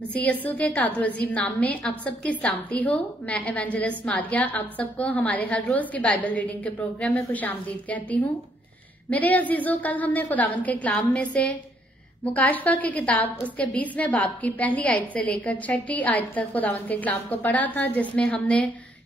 मसीह यस्सु के कादर अजीम नाम में आप सबकी सलामती हो। मैं एवेंजलिस्ट मारिया आप सबको हमारे हर रोज की बाइबल रीडिंग के प्रोग्राम में खुशामदीद कहती हूँ। मेरे अजीजों, कल हमने खुदावंद के कलाम में से मुकाशफा की किताब उसके 20वें बाब की पहली आयत से लेकर 6ठी आयत तक खुदावंद के कलाम को पढ़ा था, जिसमें हमने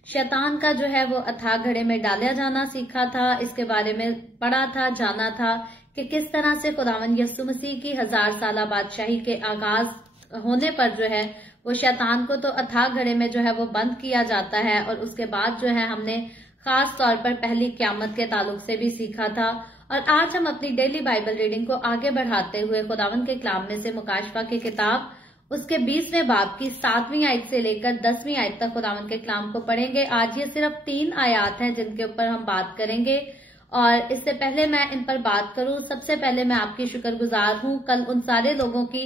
शैतान का जो है वो अथाह घड़े में डाला जाना सीखा था। इसके बारे में पढ़ा था, जाना था कि किस तरह से खुदावंद यस्सु मसीह की 1000 साला बादशाही के आगाज होने पर जो है वो शैतान को तो अथाह घड़े में जो है वो बंद किया जाता है, और उसके बाद जो है हमने खास तौर पर पहली क़यामत के ताल्लुक से भी सीखा था। और आज हम अपनी डेली बाइबल रीडिंग को आगे बढ़ाते हुए खुदावंद के कलाम में से मुकाशफा की किताब उसके 20वें बाब की 7वीं आयत से लेकर 10वीं आयत तक खुदावंद के कलाम को पढ़ेंगे। आज ये सिर्फ 3 आयत हैं जिनके ऊपर हम बात करेंगे, और इससे पहले मैं इन पर बात करूं, सबसे पहले मैं आपकी शुक्रगुजार हूं। कल उन सारे लोगों की,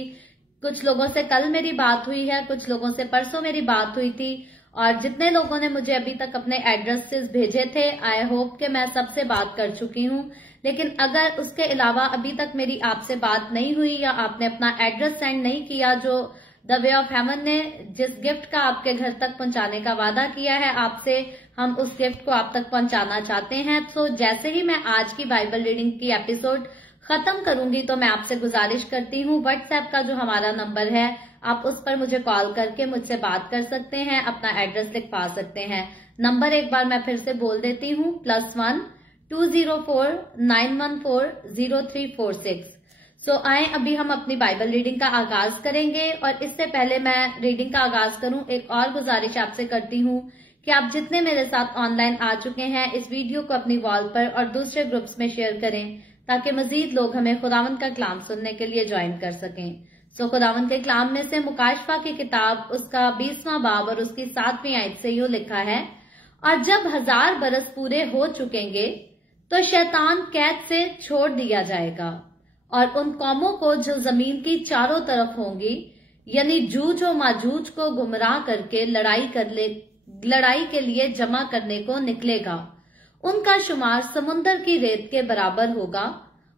कुछ लोगों से कल मेरी बात हुई है, कुछ लोगों से परसों मेरी बात हुई थी, और जितने लोगों ने मुझे अभी तक अपने एड्रेसेस भेजे थे, आई होप कि मैं सबसे बात कर चुकी हूं। लेकिन अगर उसके अलावा अभी तक मेरी आपसे बात नहीं हुई या आपने अपना एड्रेस सेंड नहीं किया, जो द वे ऑफ हेवन ने जिस गिफ्ट का आपके घर तक पहुंचाने का वादा किया है आपसे, हम उस गिफ्ट को आप तक पहुंचाना चाहते हैं। तो जैसे ही मैं आज की बाइबल रीडिंग की एपिसोड खत्म करूंगी तो मैं आपसे गुजारिश करती हूँ, व्हाट्सएप का जो हमारा नंबर है आप उस पर मुझे कॉल करके मुझसे बात कर सकते हैं, अपना एड्रेस लिखवा सकते हैं। नंबर एक बार मैं फिर से बोल देती हूँ, +1 204 914 0346। सो आए अभी हम अपनी बाइबल रीडिंग का आगाज करेंगे, और इससे पहले मैं रीडिंग का आगाज करूं एक और गुजारिश आपसे करती हूं कि आप जितने मेरे साथ ऑनलाइन आ चुके हैं इस वीडियो को अपनी वॉल पर और दूसरे ग्रुप्स में शेयर करें, ताकि मजीद लोग हमें खुदावंद का कलाम सुनने के लिए ज्वाइन कर सकें। सो खुदावंद के कलाम में से मुकाशफा की किताब उसका 20वां बाब और उसकी 7वीं आयत से यूं लिखा है, और जब 1000 बरस पूरे हो चुकेंगे तो शैतान कैद से छोड़ दिया जाएगा, और उन कौमों को जो जमीन की चारों तरफ होंगी, यानी जूज और माजूज को गुमराह करके लड़ाई के लिए जमा करने को निकलेगा। उनका शुमार समुन्दर की रेत के बराबर होगा,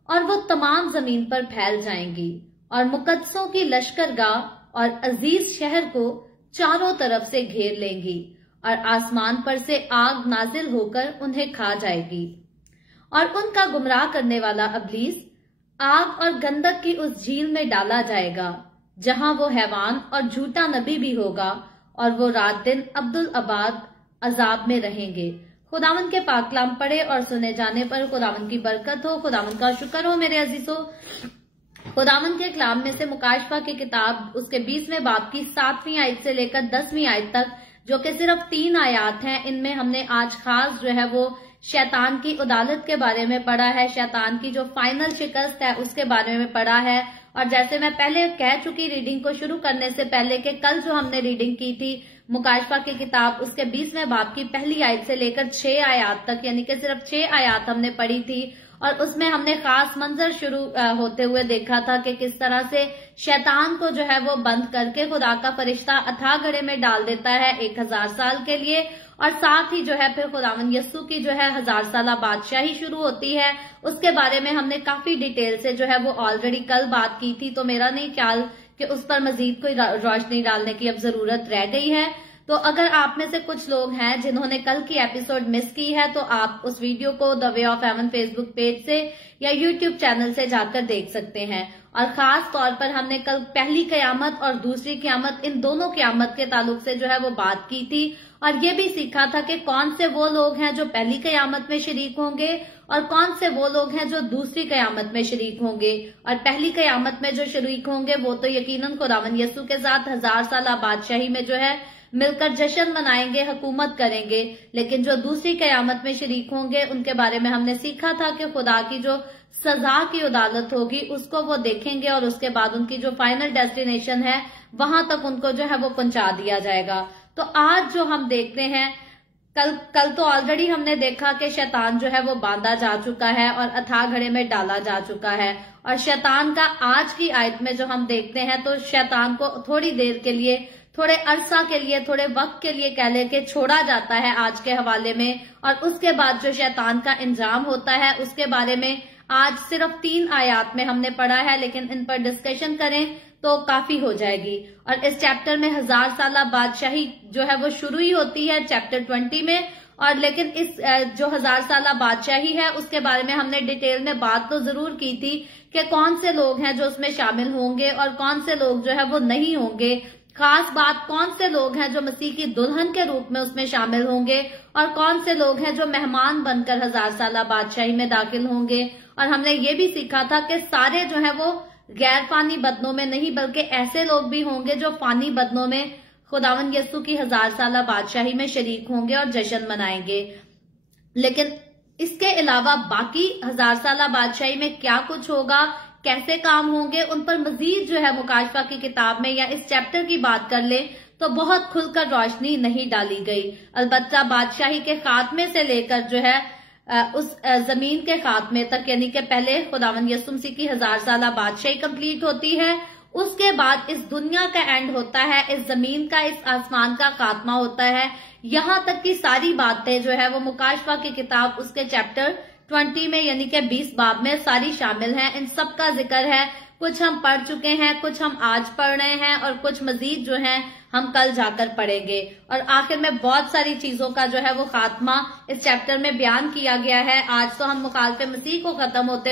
और वो तमाम जमीन पर फैल जाएंगी, और मुकद्दसों की लश्करगाह और अजीज शहर को चारों तरफ से घेर लेंगी, और आसमान पर से आग नाजिल होकर उन्हें खा जाएगी। और उनका गुमराह करने वाला इब्लीस आग और गंधक की उस झील में डाला जाएगा, जहां वो हैवान और झूठा नबी भी होगा, और वो रात दिन अब्दुल अबाद अजाब में रहेंगे। खुदावंद के पाक कलाम पढ़े और सुने जाने पर खुदावंद की बरकत हो, खुदावंद का शुक्र हो। मेरे अजीजों, खुदावंद के कलाम में से मुकाशफा की किताब उसके 20वें बाब की 7वीं आयत से लेकर 10वीं आयत तक, जो कि सिर्फ 3 आयत हैं, इनमें हमने आज खास जो है वो शैतान की उदालत के बारे में पढ़ा है, शैतान की जो फाइनल शिकस्त है उसके बारे में पढ़ा है। और जैसे मैं पहले कह चुकी रीडिंग को शुरू करने से पहले कि कल जो हमने रीडिंग की थी मुकाशफा की किताब उसके 20वें बाब की पहली आयत से लेकर 6 आयत तक, यानी कि सिर्फ 6 आयत हमने पढ़ी थी, और उसमें हमने खास मंजर शुरू होते हुए देखा था कि किस तरह से शैतान को जो है वो बंद करके खुदा का फरिश्ता अथाह घड़े में डाल देता है 1000 साल के लिए, और साथ ही जो है फिर खुदावंद यस्सु की जो है 1000 साला बादशाही शुरू होती है। उसके बारे में हमने काफी डिटेल से जो है वो ऑलरेडी कल बात की थी, तो मेरा नहीं ख्याल कि उस पर मजीद कोई रोशनी डालने की अब जरूरत रह गई है। तो अगर आप में से कुछ लोग हैं जिन्होंने कल की एपिसोड मिस की है, तो आप उस वीडियो को the way of haven Facebook page से या यूट्यूब चैनल से जाकर देख सकते हैं। और खास तौर पर हमने कल पहली क़यामत और दूसरी क़यामत, इन दोनों क़यामत के ताल्लुक से जो है वो बात की थी, और ये भी सीखा था कि कौन से वो लोग हैं जो पहली क़यामत में शरीक होंगे और कौन से वो लोग हैं जो दूसरी क़यामत में शरीक होंगे। और पहली क़यामत में जो शरीक होंगे वो तो यकीनन खुदावंद यस्सु के साथ 1000 साला बादशाही में जो है मिलकर जश्न मनाएंगे, हुकूमत करेंगे। लेकिन जो दूसरी क़यामत में शरीक होंगे उनके बारे में हमने सीखा था कि खुदा की जो सजा की अदालत होगी उसको वो देखेंगे, और उसके बाद उनकी जो फाइनल डेस्टिनेशन है वहां तक उनको जो है वो पहुंचा दिया जाएगा। तो आज जो हम देखते हैं, कल तो ऑलरेडी हमने देखा कि शैतान जो है वो बांधा जा चुका है और अथाह घड़े में डाला जा चुका है, और शैतान का आज की आयत में जो हम देखते हैं तो शैतान को थोड़ी देर के लिए, थोड़े अरसा के लिए, थोड़े वक्त के लिए कह लेके छोड़ा जाता है आज के हवाले में, और उसके बाद जो शैतान का इंजाम होता है उसके बारे में आज सिर्फ 3 आयत में हमने पढ़ा है। लेकिन इन पर डिस्कशन करें तो काफी हो जाएगी। और इस चैप्टर में 1000 साल बादशाही जो है वो शुरू ही होती है चैप्टर 20 में। और लेकिन इस जो 1000 साल बादशाही है उसके बारे में हमने डिटेल में बात तो जरूर की थी कि कौन से लोग हैं जो उसमें शामिल होंगे और कौन से लोग जो है वो नहीं होंगे। खास बात, कौन से लोग हैं जो मसीह की दुल्हन के रूप में उसमें शामिल होंगे और कौन से लोग हैं जो मेहमान बनकर 1000 साल बादशाही में दाखिल होंगे। और हमने ये भी सीखा था कि सारे जो है वो गैर फानी बदनों में नहीं, बल्कि ऐसे लोग भी होंगे जो फानी बदनों में खुदावन यीशु की 1000 साल बादशाही में शरीक होंगे और जश्न मनाएंगे। लेकिन इसके अलावा बाकी 1000 साल बादशाही में क्या कुछ होगा, कैसे काम होंगे, उन पर मजीद जो है मुकाशफा की किताब में या इस चैप्टर की बात कर ले तो बहुत खुलकर रोशनी नहीं डाली गई। अलबत्ता बादशाही के खात्मे से लेकर जो है उस जमीन के खात्मे तक, यानी कि पहले खुदावंद यीशु मसीह की 1000 साल बादशाही कंप्लीट होती है, उसके बाद इस दुनिया का एंड होता है, इस जमीन का, इस आसमान का खात्मा होता है। यहाँ तक की सारी बातें जो है वो मुकाशफा की किताब उसके चैप्टर 20 में यानी कि 20 बाब में सारी शामिल हैं। इन सब का जिक्र है। कुछ हम पढ़ चुके हैं, कुछ हम आज पढ़ रहे हैं और कुछ मजीद जो हैं हम कल जाकर पढ़ेंगे। और आखिर में बहुत सारी चीजों का जो है वो खात्मा इस चैप्टर में बयान किया गया है। आज तो हम मुखालफे मसीह को खत्म होते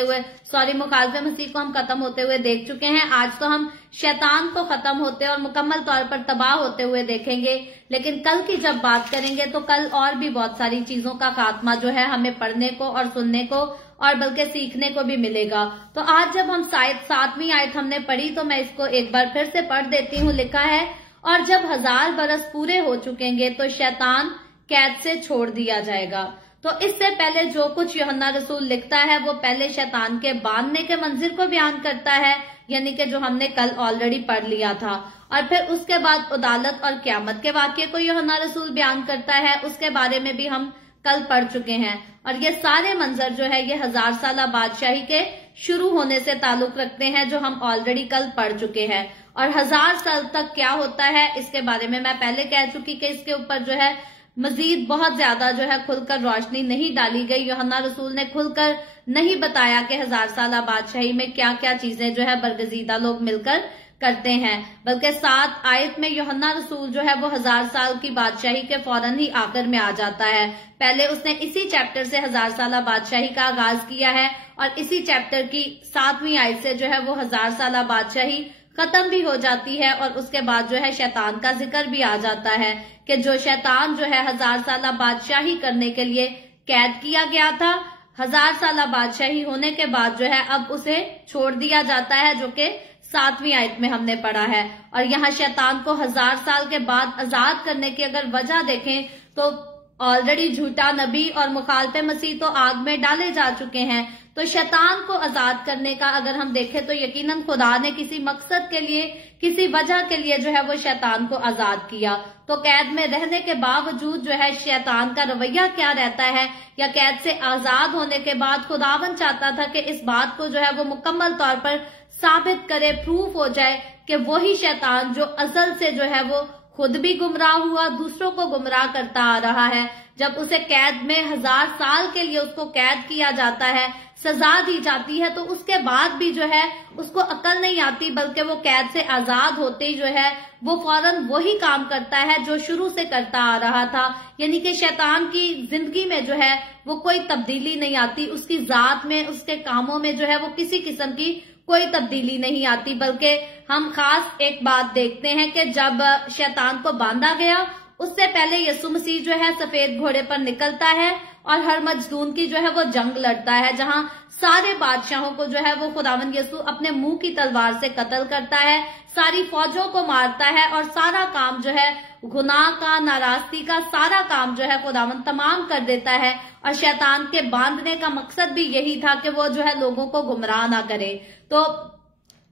हुए देख चुके हैं। आज तो हम शैतान को खत्म होते और मुकम्मल तौर पर तबाह होते हुए देखेंगे। लेकिन कल की जब बात करेंगे तो कल और भी बहुत सारी चीजों का खात्मा जो है हमें पढ़ने को और सुनने को और बल्कि सीखने को भी मिलेगा। तो आज जब हम शायद 7वीं आयत हमने पढ़ी तो मैं इसको एक बार फिर से पढ़ देती हूँ। लिखा है, और जब 1000 बरस पूरे हो चुकेंगे तो शैतान कैद से छोड़ दिया जाएगा। तो इससे पहले जो कुछ यूहन्ना रसूल लिखता है वो पहले शैतान के बांधने के मंजिर को बयान करता है, यानी कि जो हमने कल ऑलरेडी पढ़ लिया था। और फिर उसके बाद अदालत और क्यामत के वाक्य को यूहन्ना रसूल बयान करता है, उसके बारे में भी हम कल पढ़ चुके हैं। और ये सारे मंजर जो है ये 1000 साल बादशाही के शुरू होने से ताल्लुक रखते हैं, जो हम ऑलरेडी कल पढ़ चुके हैं। और 1000 साल तक क्या होता है इसके बारे में मैं पहले कह चुकी कि इसके ऊपर जो है मजीद बहुत ज्यादा जो है खुलकर रोशनी नहीं डाली गई। यूहन्ना रसूल ने खुलकर नहीं बताया कि 1000 साल बादशाही में क्या क्या चीजें जो है बरगजीदा लोग मिलकर करते हैं, बल्कि 7 आयत में यूहन्ना रसूल जो है वो 1000 साल की बादशाही के फौरन ही आखिर में आ जाता है। पहले उसने इसी चैप्टर से 1000 साल बादशाही का आगाज किया है और इसी चैप्टर की 7वीं आयत से जो है वो 1000 साल बादशाही खत्म भी हो जाती है। और उसके बाद जो है शैतान का जिक्र भी आ जाता है कि जो शैतान जो है 1000 साल बादशाही करने के लिए कैद किया गया था, 1000 साल बादशाही होने के बाद जो है अब उसे छोड़ दिया जाता है, जो कि 7वीं आयत में हमने पढ़ा है। और यहाँ शैतान को 1000 साल के बाद आजाद करने की अगर वजह देखें तो ऑलरेडी झूठा नबी और मुखालफे मसीह तो आग में डाले जा चुके हैं। तो शैतान को आजाद करने का अगर हम देखें तो यकीनन खुदा ने किसी मकसद के लिए, किसी वजह के लिए जो है वो शैतान को आजाद किया। तो कैद में रहने के बावजूद जो है शैतान का रवैया क्या रहता है, या कैद से आजाद होने के बाद खुदावन चाहता था कि इस बात को जो है वो मुकम्मल तौर पर साबित करे, प्रूफ हो जाए कि वही शैतान जो असल से जो है वो खुद भी गुमराह हुआ, दूसरों को गुमराह करता आ रहा है। जब उसे कैद में 1000 साल के लिए उसको कैद किया जाता है, सजा दी जाती है, तो उसके बाद भी जो है उसको अकल नहीं आती, बल्कि वो कैद से आजाद होते ही जो है वो फौरन वही काम करता है जो शुरू से करता आ रहा था। यानी कि शैतान की जिंदगी में जो है वो कोई तब्दीली नहीं आती, उसकी जात में, उसके कामों में जो है वो किसी किस्म की कोई तब्दीली नहीं आती। बल्कि हम खास एक बात देखते हैं कि जब शैतान को बांधा गया उससे पहले यीशु मसीह जो है सफेद घोड़े पर निकलता है और हर मजदून की जो है वो जंग लड़ता है, जहां सारे बादशाहों को जो है वो खुदावंद यीशु अपने मुंह की तलवार से कत्ल करता है, सारी फौजों को मारता है और सारा काम जो है गुनाह का, नाराजगी का सारा काम जो है खुदावंद तमाम कर देता है। और शैतान के बांधने का मकसद भी यही था कि वो जो है लोगों को गुमराह ना करे। तो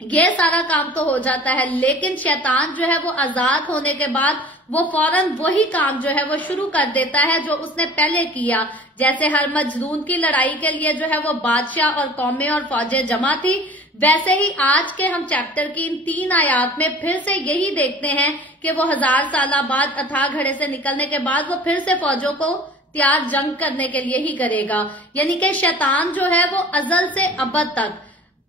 ये सारा काम तो हो जाता है, लेकिन शैतान जो है वो आजाद होने के बाद वो फौरन वही काम जो है वो शुरू कर देता है जो उसने पहले किया। जैसे हर मजदून की लड़ाई के लिए जो है वो बादशाह और कौमें और फौजें जमा थी, वैसे ही आज के हम चैप्टर की इन 3 आयात में फिर से यही देखते हैं कि वो 1000 साल बाद अथाह घड़े से निकलने के बाद वो फिर से फौजों को तैयार जंग करने के लिए ही करेगा। यानी कि शैतान जो है वो अजल से अबद तक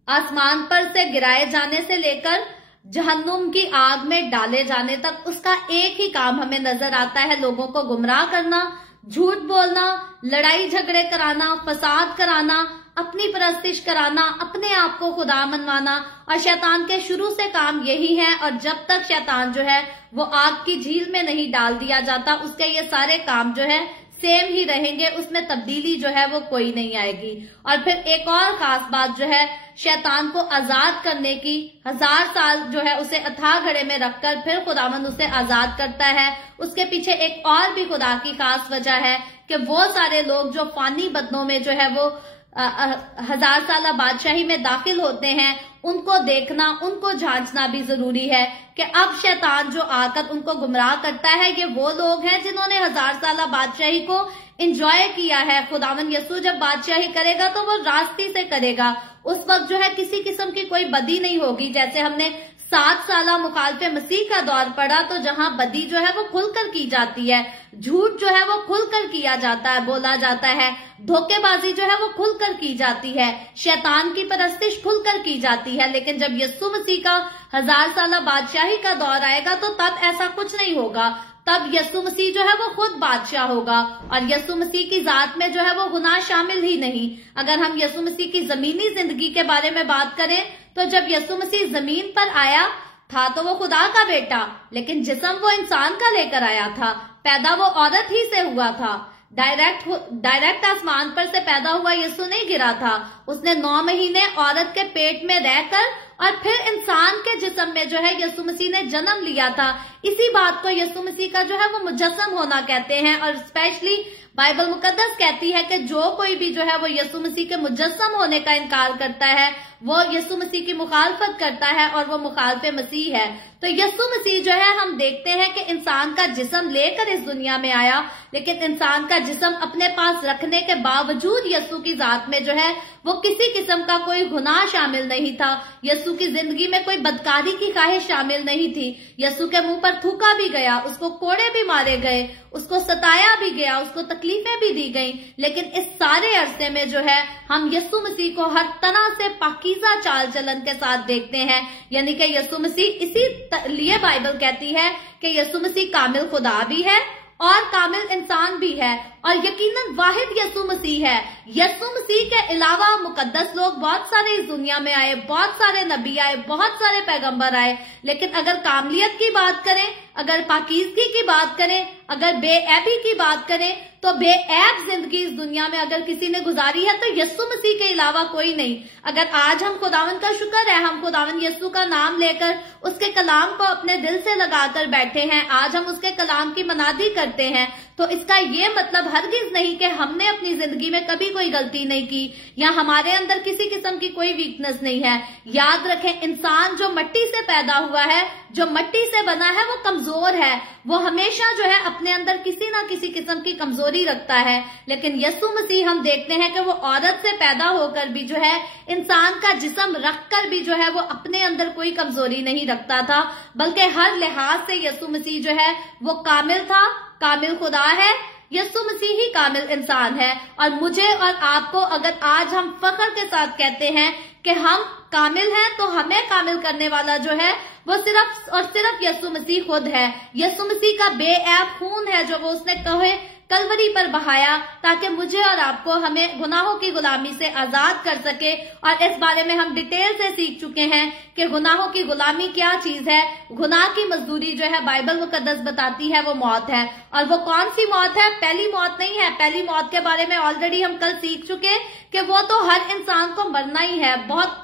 आसमान पर से गिराए जाने से लेकर जहन्नुम की आग में डाले जाने तक उसका एक ही काम हमें नजर आता है, लोगों को गुमराह करना, झूठ बोलना, लड़ाई झगड़े कराना, फसाद कराना, अपनी परस्तिश कराना, अपने आप को खुदा मनवाना। और शैतान के शुरू से काम यही है, और जब तक शैतान जो है वो आग की झील में नहीं डाल दिया जाता, उसके ये सारे काम जो है सेम ही रहेंगे, उसमें तब्दीली जो है वो कोई नहीं आएगी। और फिर एक और खास बात जो है, शैतान को आजाद करने की 1000 साल जो है उसे अथाह घड़े में रखकर फिर खुदावंद उसे आजाद करता है। उसके पीछे एक और भी खुदा की खास वजह है कि वो सारे लोग जो फानी बदनों में जो है वो 1000 साल बादशाही में दाखिल होते हैं, उनको देखना, उनको जांचना भी जरूरी है कि अब शैतान जो आकर उनको गुमराह करता है, ये वो लोग हैं जिन्होंने 1000 साल बादशाही को एंजॉय किया है। खुदावंद यीशु जब बादशाही करेगा तो वो रास्ते से करेगा, उस वक्त जो है किसी किस्म की कोई बदी नहीं होगी। जैसे हमने 7 साल मुखालफे मसीह का दौर पड़ा, तो जहां बदी जो है वो खुलकर की जाती है, झूठ जो है वो खुलकर किया जाता है, बोला जाता है, धोखेबाजी जो है वो खुलकर की जाती है, शैतान की परस्तिश खुलकर की जाती है। लेकिन जब यीशु मसीह का 1000 साल बादशाही का दौर आएगा तो तब ऐसा कुछ नहीं होगा। तब यीशु मसीह जो है वो खुद बादशाह होगा, और यीशु मसीह की जात में जो है वो गुनाह शामिल ही नहीं। अगर हम यीशु मसीह की जमीनी जिंदगी के बारे में बात करें, तो जब यीशु मसीह जमीन पर आया था तो वो खुदा का बेटा, लेकिन जिस्म वो इंसान का लेकर आया था, पैदा वो औरत ही से हुआ था। डायरेक्ट आसमान पर से पैदा हुआ यीशु नहीं गिरा था, उसने 9 महीने औरत के पेट में रहकर और फिर इंसान के जिस्म में जो है यीशु मसीह ने जन्म लिया था। इसी बात को यीशु मसीह का जो है वो मुजस्सम होना कहते हैं। और स्पेशली बाइबल मुकद्दस कहती है कि जो कोई भी जो है वो यीशु मसीह के मुजस्सम होने का इनकार करता है, वो यीशु मसीह की मुखालफत करता है, और वो मुखालफे मसीह है। तो यीशु मसीह जो है, हम देखते हैं कि इंसान का जिस्म लेकर इस दुनिया में आया, लेकिन इंसान का जिस्म अपने पास रखने के बावजूद यीशु की जात में जो है वो किसी किस्म का कोई गुनाह शामिल नहीं था। यीशु की जिंदगी में कोई बदकारी की ख्वाहिश शामिल नहीं थी। यीशु के मुंह पर थूका भी गया, उसको कोड़े भी मारे गए, उसको सताया भी गया, उसको तकलीफें भी दी गई, लेकिन इस सारे अरसे में जो है हम यीशु मसीह को हर तरह से पाकीज़ा चाल चलन के साथ देखते हैं। यानी कि यीशु मसीह, इसी लिए बाइबल कहती है कि यीशु मसीह कामिल खुदा भी है और कामिल इंसान भी है, और यकीनन वाहिद यीशु मसीह है। यीशु मसीह के अलावा मुकद्दस लोग बहुत सारे इस दुनिया में आए, बहुत सारे नबी आए, बहुत सारे पैगंबर आए, लेकिन अगर कामलियत की बात करें, अगर पाकीज़गी की बात करें, अगर बेऐबी की बात करें, तो बेऐब जिंदगी इस दुनिया में अगर किसी ने गुजारी है तो यीशु मसीह के अलावा कोई नहीं। अगर आज हम खुदावंद का शुक्र है, हम खुदावंद यीशु का नाम लेकर उसके कलाम को अपने दिल से लगाकर बैठे हैं, आज हम उसके कलाम की मनादी करते हैं, तो इसका ये मतलब हरगिज नहीं कि हमने अपनी जिंदगी में कभी कोई गलती नहीं की या हमारे अंदर किसी किस्म की कोई वीकनेस नहीं है। याद रखें, इंसान जो मिट्टी से पैदा हुआ है, जो मिट्टी से बना है, वो कमजोर है, वो हमेशा जो है अपने अंदर किसी ना किसी किस्म की कमजोरी रखता है। लेकिन यीशु मसीह हम देखते हैं कि वो औरत से पैदा होकर भी जो है इंसान का जिस्म रखकर भी जो है वो अपने अंदर कोई कमजोरी नहीं रखता था, बल्कि हर लिहाज से यीशु मसीह जो है वो कामिल था, कामिल खुदा है, यीशु मसीह ही कामिल इंसान है। और मुझे और आपको अगर आज हम फख्र के साथ कहते हैं कि हम कामिल हैं, तो हमें कामिल करने वाला जो है वो सिर्फ और सिर्फ यीशु मसीह खुद है। यीशु मसीह का बेऐब खून है जो वो उसने कहे कलवरी पर बहाया, ताकि मुझे और आपको, हमें गुनाहों की गुलामी से आजाद कर सके। और इस बारे में हम डिटेल से सीख चुके हैं कि गुनाहों की गुलामी क्या चीज है। गुनाह की मजदूरी जो है बाइबल मुकद्दस बताती है वो मौत है। और वो कौन सी मौत है? पहली मौत नहीं है। पहली मौत के बारे में ऑलरेडी हम कल सीख चुके कि वो तो हर इंसान को मरना ही है। बहुत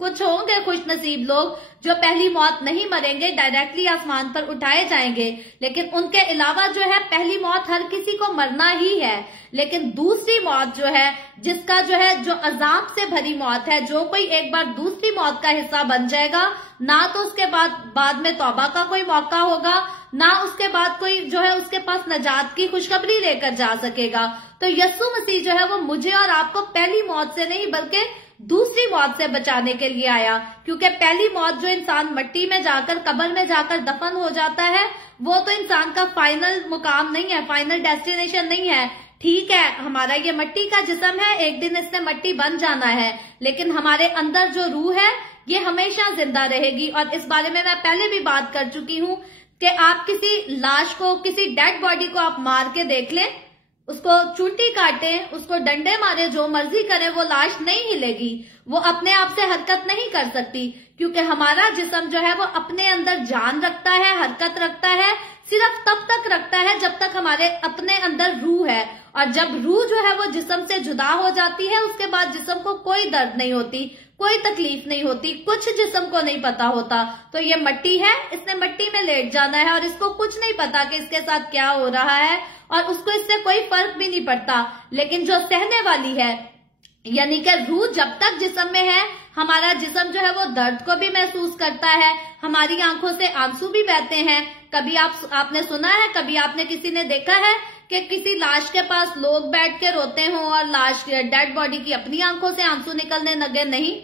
कुछ होंगे खुश नसीब लोग जो पहली मौत नहीं मरेंगे, डायरेक्टली आसमान पर उठाए जाएंगे, लेकिन उनके अलावा जो है पहली मौत हर किसी को मरना ही है। लेकिन दूसरी मौत जो है, जिसका जो है जो अजाब से भरी मौत है, जो कोई एक बार दूसरी मौत का हिस्सा बन जाएगा, ना तो उसके बाद में तौबा का कोई मौका होगा, ना उसके बाद कोई जो है उसके पास नजात की खुशखबरी लेकर जा सकेगा। तो यीशु मसीह जो है वो मुझे और आपको पहली मौत से नहीं बल्कि दूसरी मौत से बचाने के लिए आया। क्योंकि पहली मौत जो इंसान मिट्टी में जाकर, कब्र में जाकर दफन हो जाता है, वो तो इंसान का फाइनल मुकाम नहीं है, फाइनल डेस्टिनेशन नहीं है। ठीक है, हमारा ये मिट्टी का जिस्म है, एक दिन इसने मिट्टी बन जाना है, लेकिन हमारे अंदर जो रूह है, ये हमेशा जिंदा रहेगी। और इस बारे में मैं पहले भी बात कर चुकी हूं कि आप किसी लाश को, किसी डेड बॉडी को आप मार के देख लें, उसको चूंटी काटें, उसको डंडे मारे, जो मर्जी करें, वो लाश नहीं हिलेगी, वो अपने आप से हरकत नहीं कर सकती, क्योंकि हमारा जिस्म जो है वो अपने अंदर जान रखता है, हरकत रखता है, सिर्फ तब तक रखता है जब तक हमारे अपने अंदर रूह है। और जब रूह जो है वो जिस्म से जुदा हो जाती है, उसके बाद जिस्म को कोई दर्द नहीं होती, कोई तकलीफ नहीं होती, कुछ जिस्म को नहीं पता होता। तो ये मट्टी है, इसने मट्टी में लेट जाना है और इसको कुछ नहीं पता कि इसके साथ क्या हो रहा है, और उसको इससे कोई फर्क भी नहीं पड़ता। लेकिन जो सहने वाली है, यानी कि रूह जब तक जिस्म में है, हमारा जिस्म जो है वो दर्द को भी महसूस करता है, हमारी आंखों से आंसू भी बहते हैं। कभी आपने सुना है, कभी आपने किसी ने देखा है कि किसी लाश के पास लोग बैठ के रोते हों और लाश डेड बॉडी की अपनी आंखों से आंसू निकलने लगे? नहीं।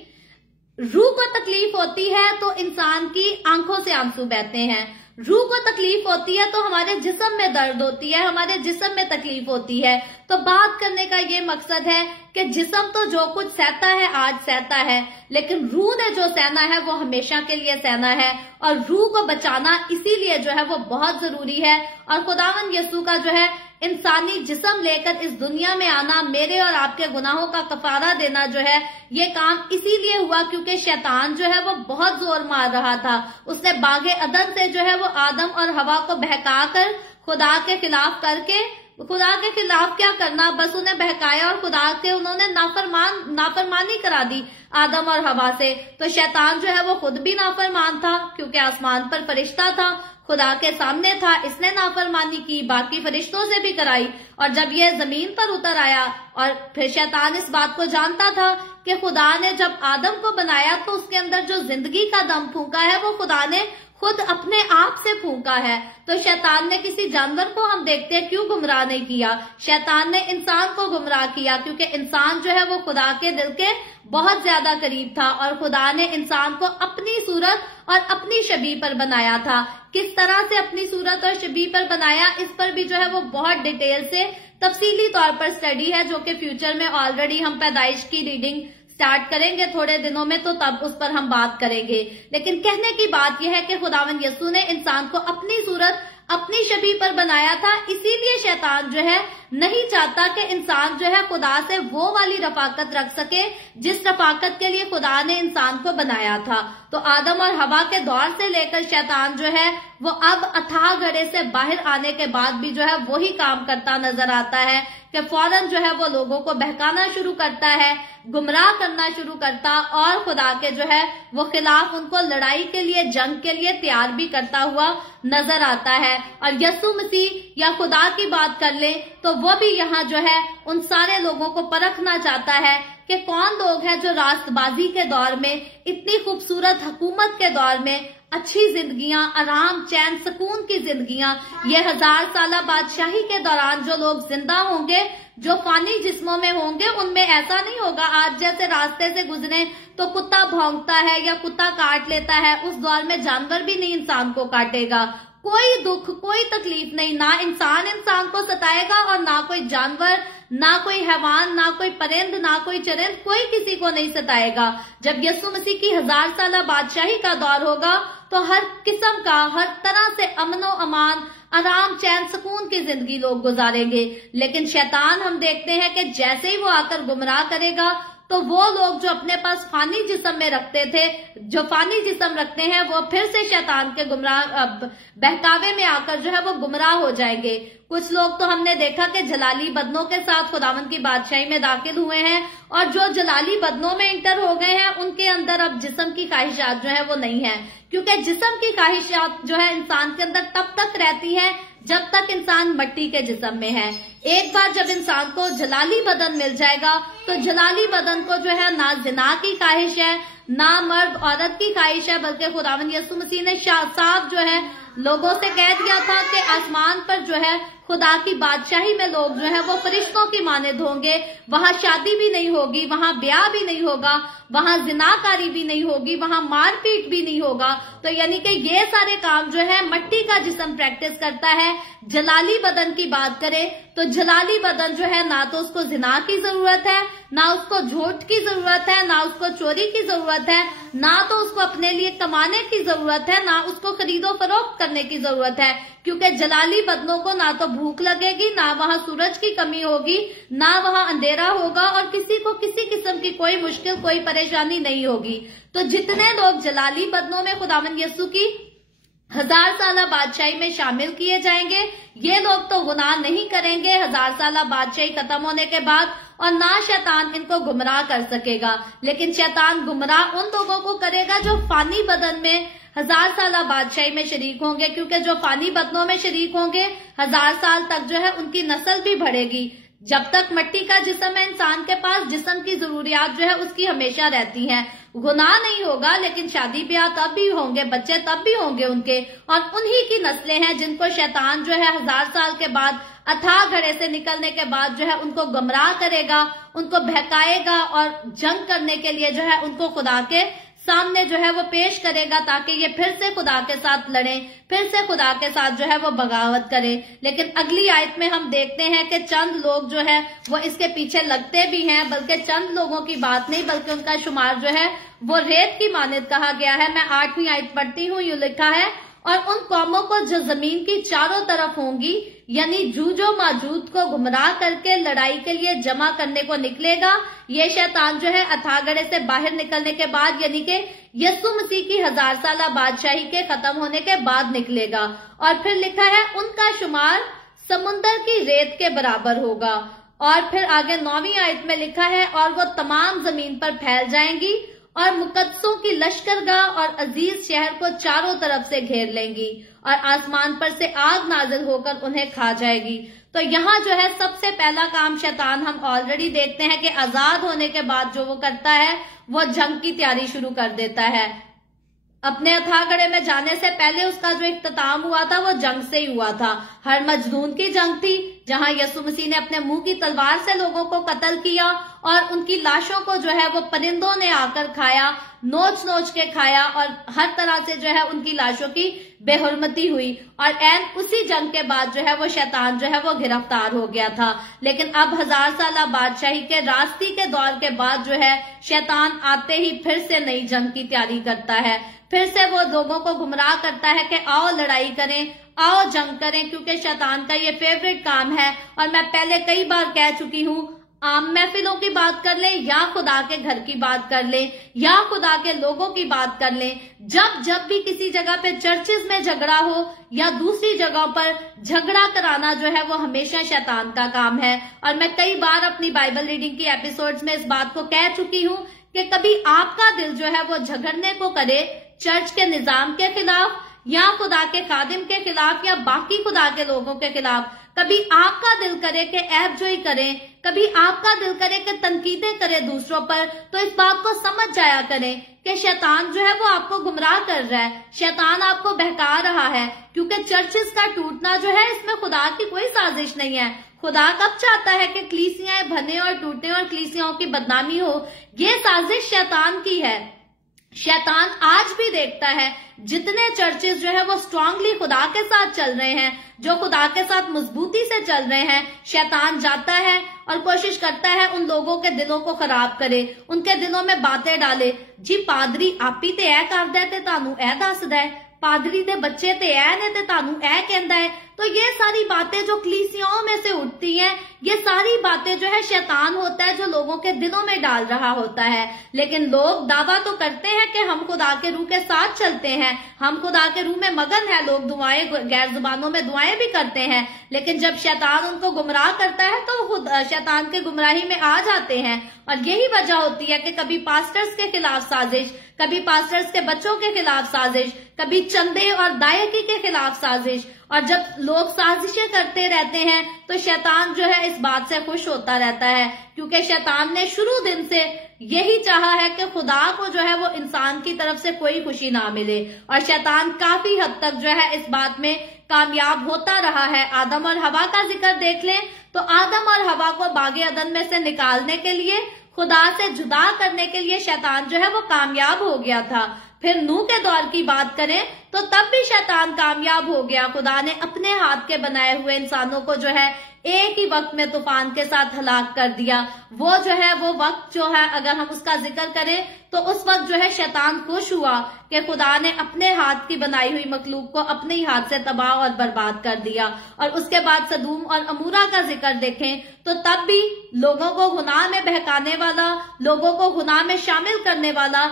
रूह को तकलीफ होती है तो इंसान की आंखों से आंसू बहते हैं। रूह को तकलीफ होती है तो हमारे जिस्म में दर्द होती है, हमारे जिस्म में तकलीफ होती है। तो बात करने का ये मकसद है कि जिस्म तो जो कुछ सहता है आज सहता है, लेकिन रूह ने जो सहना है वो हमेशा के लिए सहना है। और रूह को बचाना इसीलिए जो है वो बहुत जरूरी है। और खुदावंद यीशु का जो है इंसानी जिस्म लेकर इस दुनिया में आना, मेरे और आपके गुनाहों का कफारा देना जो है, ये काम इसीलिए हुआ क्योंकि शैतान जो है वो बहुत जोर मार रहा था। उसने बागे अदन से जो है वो आदम और हवा को बहकाकर खुदा के खिलाफ करके, खुदा के खिलाफ क्या करना, बस उन्हें बहकाया और खुदा के उन्होंने नाफरमानी करा दी आदम और हवा से। तो शैतान जो है वो खुद भी नाफरमान था, क्योंकि आसमान पर फरिश्ता था, खुदा के सामने था, इसने नाफरमानी की, बाकी फरिश्तों से भी कराई। और जब ये जमीन पर उतर आया, और फिर शैतान इस बात को जानता था कि खुदा ने जब आदम को बनाया तो उसके अंदर जो जिंदगी का दम फूंका है वो खुदा ने खुद अपने आप से फूंका है। तो शैतान ने किसी जानवर को, हम देखते हैं, क्यों गुमराह नहीं किया? शैतान ने इंसान को गुमराह किया, क्योंकि इंसान जो है वो खुदा के दिल के बहुत ज्यादा करीब था और खुदा ने इंसान को अपनी सूरत और अपनी शबीह पर बनाया था। किस तरह से अपनी सूरत और शबीह पर बनाया, इस पर भी जो है वो बहुत डिटेल से तफसीली तौर पर स्टडी है, जो कि फ्यूचर में ऑलरेडी हम पैदाइश की रीडिंग स्टार्ट करेंगे थोड़े दिनों में, तो तब उस पर हम बात करेंगे। लेकिन कहने की बात यह है कि खुदावंद यीशु ने इंसान को अपनी सूरत, अपनी शबीह पर बनाया था। इसीलिए शैतान जो है नहीं चाहता कि इंसान जो है खुदा से वो वाली रफाकत रख सके जिस रफाकत के लिए खुदा ने इंसान को बनाया था। तो आदम और हवा के दौर से लेकर शैतान जो है वो अब अथाह गड्ढे से बाहर आने के बाद भी जो है वही काम करता नजर आता है कि फौरन जो है वो लोगों को बहकाना शुरू करता है, गुमराह करना शुरू करता, और खुदा के जो है वो खिलाफ उनको लड़ाई के लिए, जंग के लिए तैयार भी करता हुआ नजर आता है। और यीशु मसीह या खुदा की बात कर ले तो वो भी यहाँ जो है उन सारे लोगों को परखना चाहता है कि कौन लोग हैं जो रास्तबाजी के दौर में, इतनी खूबसूरत हुकूमत के दौर में, अच्छी जिंदगियां, आराम, चैन, सुकून की जिंदगियां, ये 1000 साल बादशाही के दौरान जो लोग जिंदा होंगे, जो फानी जिस्मों में होंगे, उनमें ऐसा नहीं होगा आज जैसे रास्ते से गुजरे तो कुत्ता भौंकता है या कुत्ता काट लेता है। उस दौर में जानवर भी नहीं इंसान को काटेगा, कोई दुख, कोई तकलीफ नहीं, ना इंसान को सताएगा और ना कोई जानवर, ना कोई हैवान, ना कोई परिंद, ना कोई चरिंद, कोई किसी को नहीं सताएगा। जब यीशु मसीह की 1000 साल बादशाही का दौर होगा तो हर किस्म का, हर तरह से अमनो अमान, आराम, चैन, सुकून की जिंदगी लोग गुजारेंगे। लेकिन शैतान, हम देखते हैं कि जैसे ही वो आकर गुमराह करेगा तो वो लोग जो अपने पास फानी जिस्म में रखते थे, जो फानी जिस्म रखते हैं, वो फिर से शैतान के गुमराह बहकावे में आकर जो है वो गुमराह हो जाएंगे। कुछ लोग तो हमने देखा कि जलाली बदनों के साथ खुदावंद की बादशाही में दाखिल हुए हैं, और जो जलाली बदनों में इंटर हो गए हैं उनके अंदर अब जिस्म की ख्वाहिशात जो है वो नहीं है, क्योंकि जिस्म की ख्वाहिशात जो है इंसान के अंदर तब तक रहती है जब तक इंसान मट्टी के जिस्म में है। एक बार जब इंसान को जलाली बदन मिल जाएगा तो जलाली बदन को जो है ना जिना की ख्वाहिश है, ना मर्द औरत की ख्वाहिश है, बल्कि खुदावंद यीशु मसीह ने साफ जो है लोगों से कह दिया था कि आसमान पर जो है खुदा की बादशाही में लोग जो है वो फरिश्तों की मानद होंगे। वहां शादी भी नहीं होगी, वहां ब्याह भी नहीं होगा, वहां जिनाकारी भी नहीं होगी, वहां मारपीट भी नहीं होगा। तो यानी कि ये सारे काम जो है मट्टी का जिस्म प्रैक्टिस करता है। जलाली बदन की बात करें तो जलाली बदन जो है ना तो उसको जिना की जरूरत है, ना उसको झूठ की जरूरत है, ना उसको चोरी की जरूरत है, ना तो उसको अपने लिए कमाने की जरूरत है, ना उसको खरीदो फरोख्त करने की जरूरत है। क्योंकि जलाली बदनों को ना तो भूख लगेगी, ना वहां सूरज की कमी होगी, ना वहां अंधेरा होगा और किसी को किसी किस्म की कोई मुश्किल, कोई परेशानी नहीं होगी। तो जितने लोग जलाली बदनों में खुदावंद यीशु की 1000 साला बादशाही में शामिल किए जाएंगे, ये लोग तो गुनाह नहीं करेंगे 1000 साला बादशाही खत्म होने के बाद, और ना शैतान इनको गुमराह कर सकेगा। लेकिन शैतान गुमराह उन लोगों को करेगा जो फानी बदन में 1000 साला बादशाही में शरीक होंगे, क्योंकि जो फानी बदनों में शरीक होंगे 1000 साल तक जो है उनकी नस्ल भी बढ़ेगी। जब तक मट्टी का जिस्म है इंसान के पास, जिस्म की जरूरियात जो है उसकी हमेशा रहती हैं। गुनाह नहीं होगा, लेकिन शादी ब्याह तब भी होंगे, बच्चे तब भी होंगे उनके, और उन्हीं की नस्लें हैं जिनको शैतान जो है 1000 साल के बाद अथाह घड़े से निकलने के बाद जो है उनको गुमराह करेगा, उनको बहकाएगा और जंग करने के लिए जो है उनको खुदा के सामने जो है वो पेश करेगा, ताकि ये फिर से खुदा के साथ लड़ें, फिर से खुदा के साथ जो है वो बगावत करें। लेकिन अगली आयत में हम देखते हैं कि चंद लोग जो है वो इसके पीछे लगते भी हैं, बल्कि चंद लोगों की बात नहीं, बल्कि उनका शुमार जो है वो रेत की मानद कहा गया है। मैं 8वीं आयत पढ़ती हूँ, यूं लिखा है, और उन कौमों को जो जमीन की चारों तरफ होंगी, यानी जूजो माजूद को गुमराह करके लड़ाई के लिए जमा करने को निकलेगा। ये शैतान जो है अथागड़े से बाहर निकलने के बाद, यानी कि यीशु मसीह की 1000 साला बादशाही के खत्म होने के बाद निकलेगा। और फिर लिखा है उनका शुमार समुन्दर की रेत के बराबर होगा। और फिर आगे 9वीं आयत में लिखा है, और वो तमाम जमीन पर फैल जाएंगी और मुकद्दसों की लश्करगाह और अजीज शहर को चारों तरफ से घेर लेंगी, और आसमान पर से आग नाजिल होकर उन्हें खा जाएगी। तो यहाँ जो है सबसे पहला काम शैतान हम ऑलरेडी देखते हैं कि आजाद होने के बाद जो वो करता है वो जंग की तैयारी शुरू कर देता है। अपने अथागड़े में जाने से पहले उसका जो इख्तिताम हुआ था वो जंग से ही हुआ था। हर मजदून की जंग थी, जहां यीशु मसीह ने अपने मुंह की तलवार से लोगों को कत्ल किया, और उनकी लाशों को जो है वो परिंदों ने आकर खाया, नोच नोच के खाया, और हर तरह से जो है उनकी लाशों की बेहुरमती हुई। और एन उसी जंग के बाद जो है वो शैतान जो है वो गिरफ्तार हो गया था। लेकिन अब 1000 साला बादशाही के रास्ते के दौर के बाद जो है शैतान आते ही फिर से नई जंग की तैयारी करता है। फिर से वो लोगों को गुमराह करता है कि आओ लड़ाई करें, आओ जंग करें, क्योंकि शैतान का ये फेवरेट काम है। और मैं पहले कई बार कह चुकी हूँ, आम महफिलों की बात कर लें या खुदा के घर की बात कर लें या खुदा के लोगों की बात कर लें, जब भी किसी जगह पे चर्चिज में झगड़ा हो या दूसरी जगह पर झगड़ा कराना जो है वो हमेशा शैतान का काम है। और मैं कई बार अपनी बाइबल रीडिंग की एपिसोड्स में इस बात को कह चुकी हूँ कि कभी आपका दिल जो है वो झगड़ने को करे चर्च के निजाम के खिलाफ या खुदा के खादिम के खिलाफ या बाकी खुदा के लोगों के खिलाफ, कभी आपका दिल करे कि ऐबजोई करें, कभी आपका दिल करे कि तनकीदें करे दूसरों पर, तो इस बात को समझ जाया करें कि शैतान जो है वो आपको गुमराह कर रहा है, शैतान आपको बहका रहा है। क्योंकि चर्चिस का टूटना जो है इसमें खुदा की कोई साजिश नहीं है। खुदा कब चाहता है कि कलीसियाएं बने और टूटे और कलीसियाओं की बदनामी हो? ये साजिश शैतान की है। शैतान आज भी देखता है जितने चर्चेस जो है वो स्ट्रांगली खुदा के साथ चल रहे हैं, जो खुदा के साथ मजबूती से चल रहे हैं, शैतान जाता है और कोशिश करता है उन लोगों के दिलों को खराब करे, उनके दिलों में बातें डाले। जी पादरी आपी ते ऐ करदा ते तानू ऐ दसदा है, पादरी दे बच्चे ते ऐ ने ते तानू ऐ कहंदा है। तो ये सारी बातें जो कलीसियाओं में से उठती हैं, ये सारी बातें जो है शैतान होता है जो लोगों के दिलों में डाल रहा होता है। लेकिन लोग दावा तो करते हैं कि हम खुदा के रूह के साथ चलते हैं, हम खुदा के रूह में मगन है, लोग दुआएं गैर जुबानों में दुआएं भी करते हैं। लेकिन जब शैतान उनको गुमराह करता है तो खुद शैतान के गुमराही में आ जाते हैं। और यही वजह होती है कि कभी पास्टर्स के खिलाफ साजिश, कभी पास्टर्स के बच्चों के खिलाफ साजिश, कभी चंदे और दायकी के खिलाफ साजिश। और जब लोग साजिशें करते रहते हैं तो शैतान जो है इस बात से खुश होता रहता है, क्योंकि शैतान ने शुरू दिन से यही चाहा है कि खुदा को जो है वो इंसान की तरफ से कोई खुशी ना मिले। और शैतान काफी हद तक जो है इस बात में कामयाब होता रहा है। आदम और हवा का जिक्र देख लें तो आदम और हवा को बागे अदन में से निकालने के लिए, खुदा से जुदा करने के लिए शैतान जो है वो कामयाब हो गया था। फिर नूह के दौर की बात करें तो तब भी शैतान कामयाब हो गया। खुदा ने अपने हाथ के बनाए हुए इंसानों को जो है एक ही वक्त में तूफान के साथ हलाक कर दिया। वो जो है वो वक्त जो है अगर हम उसका जिक्र करें तो उस वक्त जो है शैतान खुश हुआ कि खुदा ने अपने हाथ की बनाई हुई मखलूक को अपने ही हाथ से तबाह और बर्बाद कर दिया। और उसके बाद सदूम और अमूरा का जिक्र देखें तो तब भी लोगों को गुनाह में बहकाने वाला, लोगों को गुनाह में शामिल करने वाला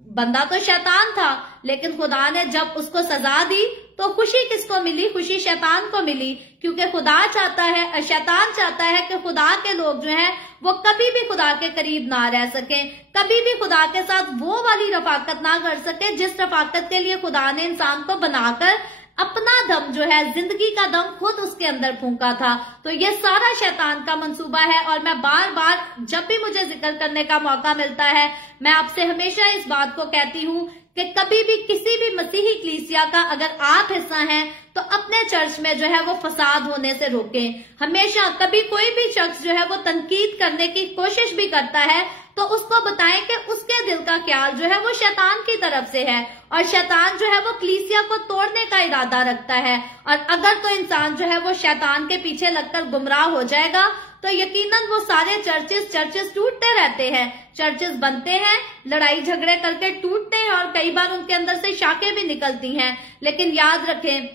बंदा तो शैतान था, लेकिन खुदा ने जब उसको सजा दी तो खुशी किसको मिली? खुशी शैतान को मिली, क्योंकि खुदा चाहता है, शैतान चाहता है कि खुदा के लोग जो हैं वो कभी भी खुदा के करीब ना रह सकें, कभी भी खुदा के साथ वो वाली रफाकत ना कर सके जिस रफाकत के लिए खुदा ने इंसान को बनाकर अपना दम जो है, जिंदगी का दम खुद उसके अंदर फूंका था। तो ये सारा शैतान का मंसूबा है। और मैं बार बार जब भी मुझे जिक्र करने का मौका मिलता है, मैं आपसे हमेशा इस बात को कहती हूँ कि कभी भी किसी भी मसीही कलीसिया का अगर आप हिस्सा हैं तो अपने चर्च में जो है वो फसाद होने से रोकें। हमेशा कभी कोई भी शख्स जो है वो तनकीद करने की कोशिश भी करता है तो उसको बताएं कि उसके दिल का ख्याल जो है वो शैतान की तरफ से है और शैतान जो है वो कलीसिया को तोड़ने का इरादा रखता है। और अगर तो इंसान जो है वो शैतान के पीछे लगकर गुमराह हो जाएगा तो यकीनन वो सारे चर्चेस टूटते रहते हैं। चर्चेस बनते हैं, लड़ाई झगड़े करके टूटते हैं और कई बार उनके अंदर से शाखें भी निकलती हैं। लेकिन याद रखें,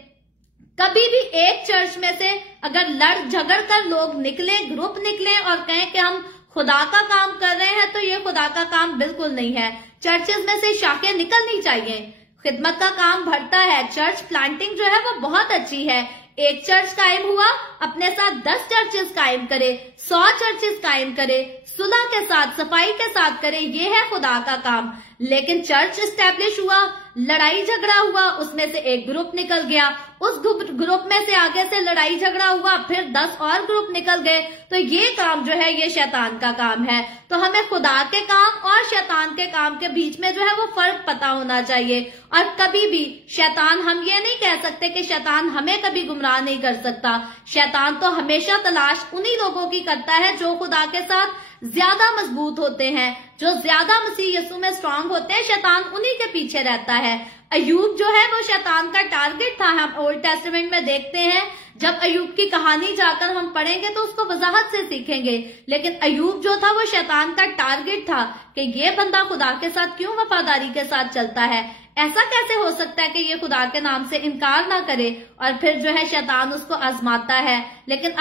कभी भी एक चर्च में से अगर लड़ झगड़ कर लोग निकले, ग्रुप निकले और कहें कि हम खुदा का काम कर रहे हैं, तो ये खुदा का काम बिल्कुल नहीं है। चर्चेस में से शाखें निकलनी चाहिए, खिदमत का काम बढ़ता है। चर्च प्लांटिंग जो है वो बहुत अच्छी है। एक चर्च कायम हुआ, अपने साथ 10 चर्चेस कायम करे, 100 चर्चेस कायम करे, सुलह के साथ, सफाई के साथ करे, ये है खुदा का काम। लेकिन चर्च स्टैब्लिश हुआ, लड़ाई झगड़ा हुआ, उसमें से एक ग्रुप निकल गया, उस ग्रुप में से आगे से लड़ाई झगड़ा हुआ, फिर 10 और ग्रुप निकल गए, तो ये काम जो है ये शैतान का काम है। तो हमें खुदा के काम और शैतान के काम के बीच में जो है वो फर्क पता होना चाहिए। और कभी भी शैतान, हम ये नहीं कह सकते कि शैतान हमें कभी गुमराह नहीं कर सकता। शैतान तो हमेशा तलाश उन्हीं लोगों की करता है जो खुदा के साथ ज्यादा मजबूत होते हैं, जो ज्यादा मसीह यीशु में स्ट्रांग होते हैं। शैतान उन्हीं के पीछे रहता है। अय्यूब जो है वो शैतान का टारगेट था। हम ओल्ड टेस्टामेंट में देखते हैं, जब अय्यूब की कहानी जाकर हम पढ़ेंगे तो उसको वजाहत से सीखेंगे। लेकिन अय्यूब जो था वो शैतान का टारगेट था कि ये बंदा खुदा के साथ क्यों वफादारी के साथ चलता है, ऐसा कैसे हो सकता है कि ये खुदा के नाम से इनकार ना करे। और फिर जो है शैतान उसको आजमाता है। लेकिन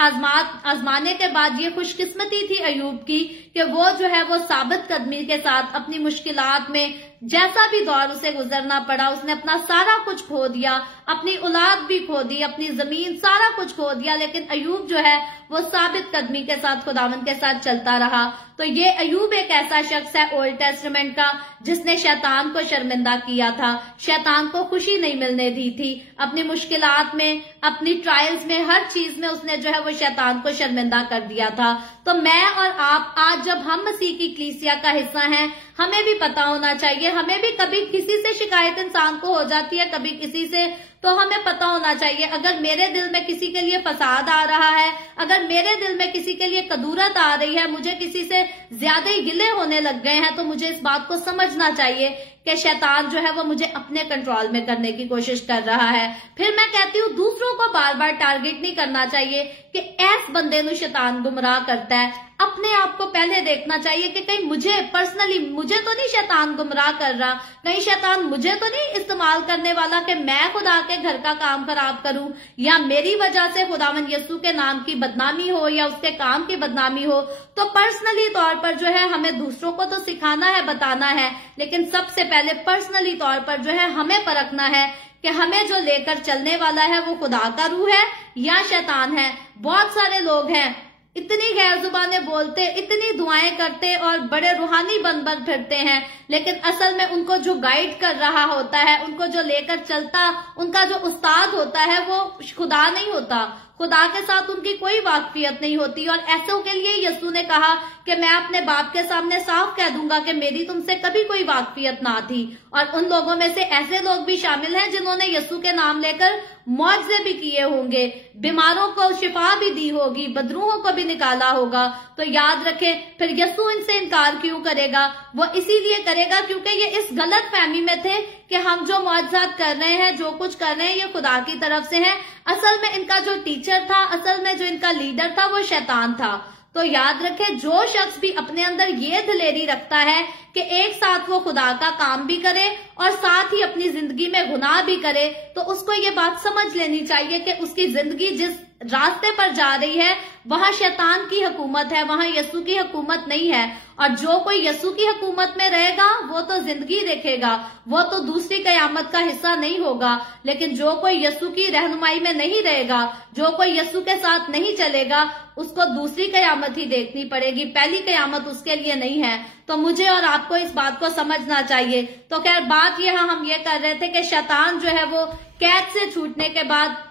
आजमाने के बाद ये खुशकिस्मती थी अय्यूब की कि वो जो है वो साबित कदमी के साथ अपनी मुश्किलात में जैसा भी दौर उसे गुजरना पड़ा, उसने अपना सारा कुछ खो दिया, अपनी औलाद भी खो दी, अपनी जमीन, सारा कुछ खो दिया, लेकिन अय्यूब जो है वो साबित कदमी के साथ खुदावंद के साथ चलता रहा। तो ये अय्यूब एक ऐसा शख्स है ओल्ड टेस्टामेंट का जिसने शैतान को शर्मिंदा किया था, शैतान को खुशी नहीं मिलने दी थी। अपनी मुश्किलात में, अपनी ट्रायल्स में, हर चीज में उसने जो है वो शैतान को शर्मिंदा कर दिया था। तो मैं और आप आज जब हम मसीह की कलीसिया का हिस्सा हैं, हमें भी पता होना चाहिए, हमें भी कभी किसी से शिकायत इंसान को हो जाती है, कभी किसी से, तो हमें पता होना चाहिए अगर मेरे दिल में किसी के लिए फसाद आ रहा है, अगर मेरे दिल में किसी के लिए कदूरत आ रही है, मुझे किसी से ज्यादा ही गिले होने लग गए हैं, तो मुझे इस बात को समझना चाहिए कि शैतान जो है वो मुझे अपने कंट्रोल में करने की कोशिश कर रहा है। फिर मैं कहती हूँ दूसरों को बार बार टारगेट नहीं करना चाहिए कि ऐस बंदे नु शैतान गुमराह करता है। अपने आप को पहले देखना चाहिए कि कहीं मुझे पर्सनली, मुझे तो नहीं शैतान गुमराह कर रहा, कहीं शैतान मुझे तो नहीं इस्तेमाल करने वाला कि मैं खुदा के घर का काम खराब करूं, या मेरी वजह से खुदावंद यीशु के नाम की बदनामी हो या उसके काम की बदनामी हो। तो पर्सनली तौर पर जो है हमें दूसरों को तो सिखाना है, बताना है, लेकिन सबसे पहले पर्सनली तौर पर जो है हमें परखना है कि हमें जो लेकर चलने वाला है वो खुदा का रूह है या शैतान है। बहुत सारे लोग हैं इतनी गैर जुबाने बोलते, इतनी दुआएं करते और बड़े रूहानी बन फिरते हैं, लेकिन असल में उनको जो गाइड कर रहा होता है, उनको जो लेकर चलता, उनका जो उस्ताद होता है वो खुदा नहीं होता। खुदा के साथ उनकी कोई वाकफियत नहीं होती। और ऐसों के लिए यीशु ने कहा कि मैं अपने बाप के सामने साफ कह दूंगा कि मेरी तुमसे कभी कोई वाकफियत ना थी। और उन लोगों में से ऐसे लोग भी शामिल हैं जिन्होंने यीशु के नाम लेकर मौजज़े भी किए होंगे, बीमारों को शिफा भी दी होगी, बदरूहों को भी निकाला होगा। तो याद रखें, फिर यीशु इनसे इनकार क्यों करेगा? वो इसीलिए करेगा क्योंकि ये इस गलत फहमी में थे कि हम जो मौजज़ात कर रहे हैं, जो कुछ कर रहे हैं, ये खुदा की तरफ से है। असल में इनका जो टीचर था, असल में जो इनका लीडर था, वो शैतान था। तो याद रखें, जो शख्स भी अपने अंदर ये दिलेरी रखता है कि एक साथ वो खुदा का काम भी करे और साथ ही अपनी जिंदगी में गुनाह भी करे, तो उसको ये बात समझ लेनी चाहिए कि उसकी जिंदगी जिस रास्ते पर जा रही है वहां शैतान की हुकूमत है, वहां यीशु की हुकूमत नहीं है। और जो कोई यीशु की हुकूमत में रहेगा वो तो जिंदगी देखेगा, वो तो दूसरी कयामत का हिस्सा नहीं होगा। लेकिन जो कोई यीशु की रहनुमाई में नहीं रहेगा, जो कोई यीशु के साथ नहीं चलेगा, उसको दूसरी कयामत ही देखनी पड़ेगी, पहली कयामत उसके लिए नहीं है। तो मुझे और आपको इस बात को समझना चाहिए। तो खैर, बात यह हम ये कर रहे थे कि शैतान जो है वो कैद से छूटने के बाद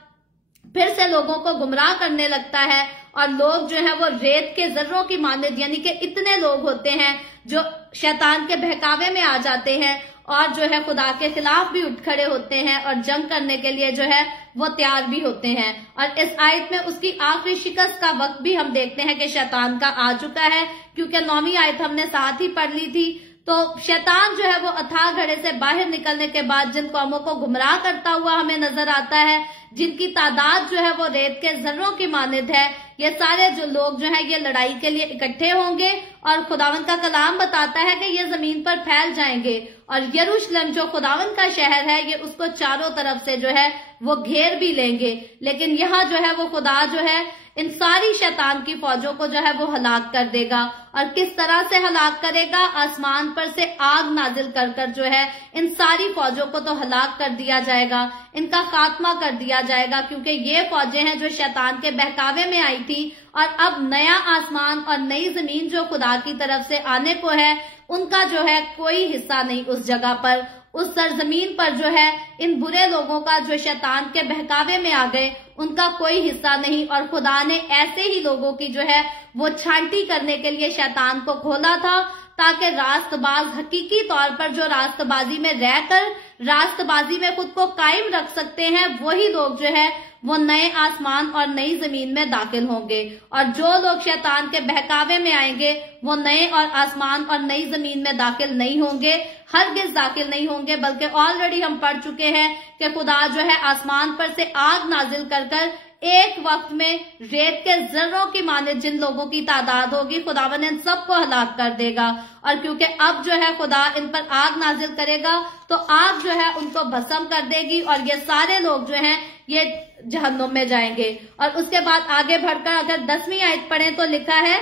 फिर से लोगों को गुमराह करने लगता है और लोग जो है वो रेत के जर्रों की मानद, यानी कि इतने लोग होते हैं जो शैतान के बहकावे में आ जाते हैं और जो है खुदा के खिलाफ भी उठ खड़े होते हैं और जंग करने के लिए जो है वो तैयार भी होते हैं। और इस आयत में उसकी आखिरी शिकस्त का वक्त भी हम देखते हैं कि शैतान का आ चुका है, क्योंकि 9वीं आयत हमने साथ ही पढ़ ली थी। तो शैतान जो है वो अथाह घड़े से बाहर निकलने के बाद जिन कौमों को गुमराह करता हुआ हमें नजर आता है, जिनकी तादाद जो है वो रेत के जर्रों की मानद है, ये सारे जो लोग जो है ये लड़ाई के लिए इकट्ठे होंगे और खुदावन का कलाम बताता है कि ये जमीन पर फैल जाएंगे और यरूशलेम जो खुदावन का शहर है, ये उसको चारों तरफ से जो है वो घेर भी लेंगे। लेकिन यहाँ जो है वो खुदा जो है इन सारी शैतान की फौजों को जो है वो हलाक कर देगा। और किस तरह से हलाक करेगा? आसमान पर से आग नाजिल कर कर जो है इन सारी फौजों को तो हलाक कर दिया जाएगा, इनका खात्मा कर दिया जाएगा, क्योंकि ये फौजें हैं जो शैतान के बहकावे में आई थी। और अब नया आसमान और नई जमीन जो खुदा की तरफ से आने को है, उनका जो है कोई हिस्सा नहीं उस जगह पर, उस सरजमीन पर जो है इन बुरे लोगों का जो शैतान के बहकावे में आ गए, उनका कोई हिस्सा नहीं। और खुदा ने ऐसे ही लोगों की जो है वो छांटी करने के लिए शैतान को खोला था, ताकि रास्तबाज हकीकी तौर पर जो रास्तबाजी में रहकर रास्तबाजी में खुद को कायम रख सकते हैं, वही लोग जो है वो नए आसमान और नई जमीन में दाखिल होंगे। और जो लोग शैतान के बहकावे में आएंगे वो नए और आसमान और नई जमीन में दाखिल नहीं होंगे, हरगिज दाखिल नहीं होंगे। बल्कि ऑलरेडी हम पढ़ चुके हैं कि खुदा जो है आसमान पर से आग नाजिल कर कर एक वक्त में रेत के जर्रों की माने जिन लोगों की तादाद होगी, खुदावन इन सबको हलाक कर देगा। और क्योंकि अब जो है खुदा इन पर आग नाजिल करेगा, तो आग जो है उनको भस्म कर देगी और ये सारे लोग जो हैं ये जहन्नुम में जाएंगे। और उसके बाद आगे बढ़कर अगर 10वीं आयत पढ़ें तो लिखा है,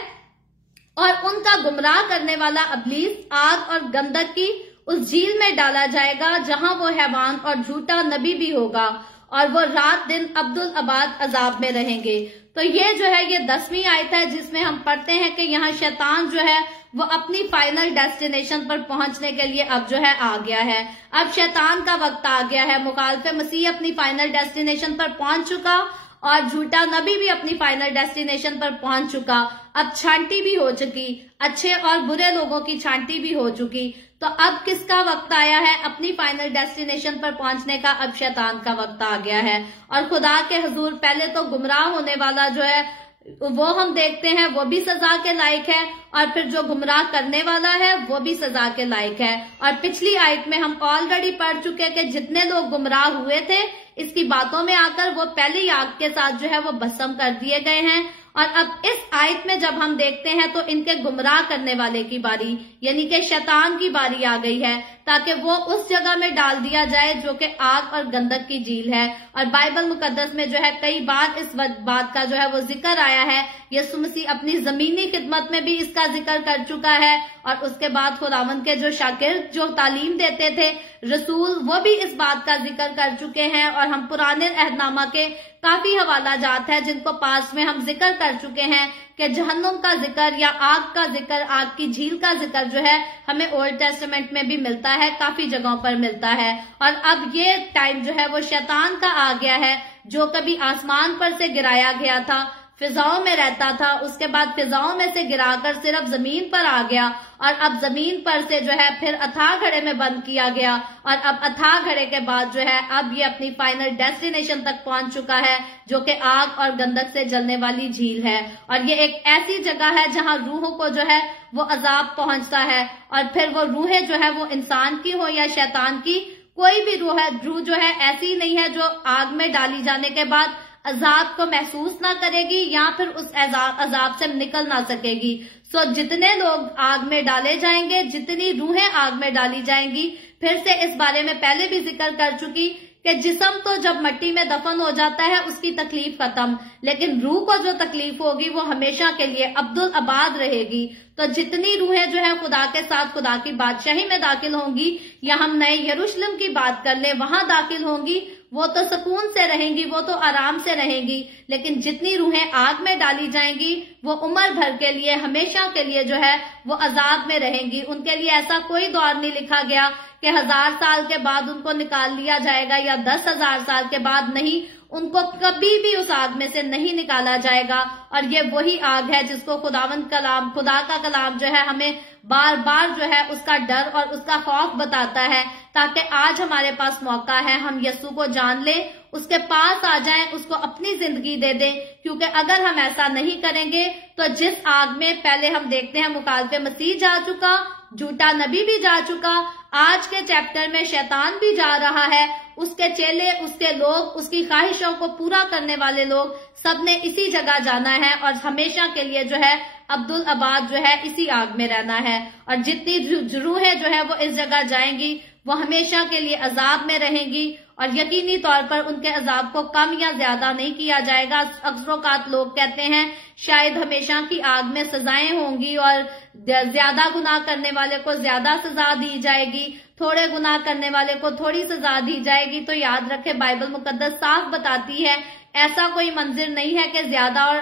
और उनका गुमराह करने वाला इब्लीस आग और गंधक की उस झील में डाला जाएगा, जहां वो हैवान और झूठा नबी भी होगा, और वो रात दिन अब्दुल अबाद अजाब में रहेंगे। तो ये जो है ये 10वीं आयत है, जिसमें हम पढ़ते हैं कि यहाँ शैतान जो है वो अपनी फाइनल डेस्टिनेशन पर पहुंचने के लिए अब जो है आ गया है। अब शैतान का वक्त आ गया है। मुखालिफ मसीह अपनी फाइनल डेस्टिनेशन पर पहुंच चुका और झूठा नबी भी अपनी फाइनल डेस्टिनेशन पर पहुंच चुका। अब छांटी भी हो चुकी, अच्छे और बुरे लोगों की छांटी भी हो चुकी। तो अब किसका वक्त आया है अपनी फाइनल डेस्टिनेशन पर पहुंचने का? अब शैतान का वक्त आ गया है। और खुदा के हुजूर पहले तो गुमराह होने वाला जो है वो हम देखते हैं वो भी सजा के लायक है, और फिर जो गुमराह करने वाला है वो भी सजा के लायक है। और पिछली आयत में हम ऑलरेडी पढ़ चुके हैं कि जितने लोग गुमराह हुए थे इसकी बातों में आकर वो पहली आग के साथ जो है वो भस्म कर दिए गए हैं। और अब इस आयत में जब हम देखते हैं तो इनके गुमराह करने वाले की बारी, यानी कि शैतान की बारी आ गई है, ताकि वो उस जगह में डाल दिया जाए जो कि आग और गंधक की झील है। और बाइबल मुकद्दस में जो है कई बार इस बात का जो है वो जिक्र आया है। यीशु मसीह अपनी जमीनी खिदमत में भी इसका जिक्र कर चुका है, और उसके बाद खुदावंद के जो शागिर्द जो तालीम देते थे रसूल, वो भी इस बात का जिक्र कर चुके हैं। और हम पुराने अहदनामा के काफी हवाला जात है जिनको पास में हम जिक्र कर चुके हैं कि जहन्नुम का जिक्र या आग का जिक्र, आग की झील का जिक्र जो है हमें ओल्ड टेस्टामेंट में भी मिलता है, काफी जगहों पर मिलता है। और अब ये टाइम जो है वो शैतान का आ गया है, जो कभी आसमान पर से गिराया गया था, फिजाओं में रहता था, उसके बाद फिजाओं में से गिराकर सिर्फ जमीन पर आ गया और अब जमीन पर से जो है फिर अथाह घड़े में बंद किया गया और अब अथाह घड़े के बाद जो है अब ये अपनी फाइनल डेस्टिनेशन तक पहुंच चुका है, जो कि आग और गंधक से जलने वाली झील है। और ये एक ऐसी जगह है जहां रूहों को जो है वो अजाब पहुंचता है और फिर वो रूहें जो है वो इंसान की हो या शैतान की, कोई भी रूह जो है ऐसी नहीं है जो आग में डाली जाने के बाद अजाब को महसूस ना करेगी या फिर उस अजाब से निकल ना सकेगी। सो जितने लोग आग में डाले जाएंगे, जितनी रूहें आग में डाली जाएंगी, फिर से इस बारे में पहले भी जिक्र कर चुकी कि जिस्म तो जब मिट्टी में दफन हो जाता है उसकी तकलीफ खत्म, लेकिन रूह को जो तकलीफ होगी वो हमेशा के लिए अब्दुल आबाद रहेगी। तो जितनी रूहें जो है खुदा के साथ खुदा की बादशाही में दाखिल होंगी या हम नए यरूशलेम की बात कर ले वहां दाखिल होंगी, वो तो सुकून से रहेंगी, वो तो आराम से रहेंगी। लेकिन जितनी रूहें आग में डाली जाएंगी वो उम्र भर के लिए, हमेशा के लिए जो है वो अजाब में रहेंगी। उनके लिए ऐसा कोई दौर नहीं लिखा गया कि 1000 साल के बाद उनको निकाल लिया जाएगा या 10,000 साल के बाद, नहीं, उनको कभी भी उस आग में से नहीं निकाला जाएगा। और ये वही आग है जिसको खुदावंद कलाम, खुदा का कलाम जो है हमें बार बार जो है उसका डर और उसका खौफ बताता है, ताकि आज हमारे पास मौका है हम यीशु को जान लें, उसके पास आ जाएं, उसको अपनी जिंदगी दे दें। क्योंकि अगर हम ऐसा नहीं करेंगे तो जिस आग में पहले हम देखते हैं मुखालिफ मसीह जा चुका, झूठा नबी भी जा चुका, आज के चैप्टर में शैतान भी जा रहा है, उसके चेले, उसके लोग, उसकी ख्वाहिशों को पूरा करने वाले लोग, सबने इसी जगह जाना है और हमेशा के लिए जो है अब्दुल आबाद जो है इसी आग में रहना है। और जितनी रूहें जो है वो इस जगह जाएंगी वो हमेशा के लिए अजाब में रहेंगी और यकीनी तौर पर उनके अजाब को कम या ज्यादा नहीं किया जाएगा। अक्सरोकात लोग कहते हैं शायद हमेशा की आग में सजाएं होंगी और ज्यादा गुनाह करने वाले को ज्यादा सजा दी जाएगी, थोड़े गुनाह करने वाले को थोड़ी सजा दी जाएगी। तो याद रखें, बाइबल मुकद्दस साफ बताती है ऐसा कोई मंजिर नहीं है कि ज्यादा और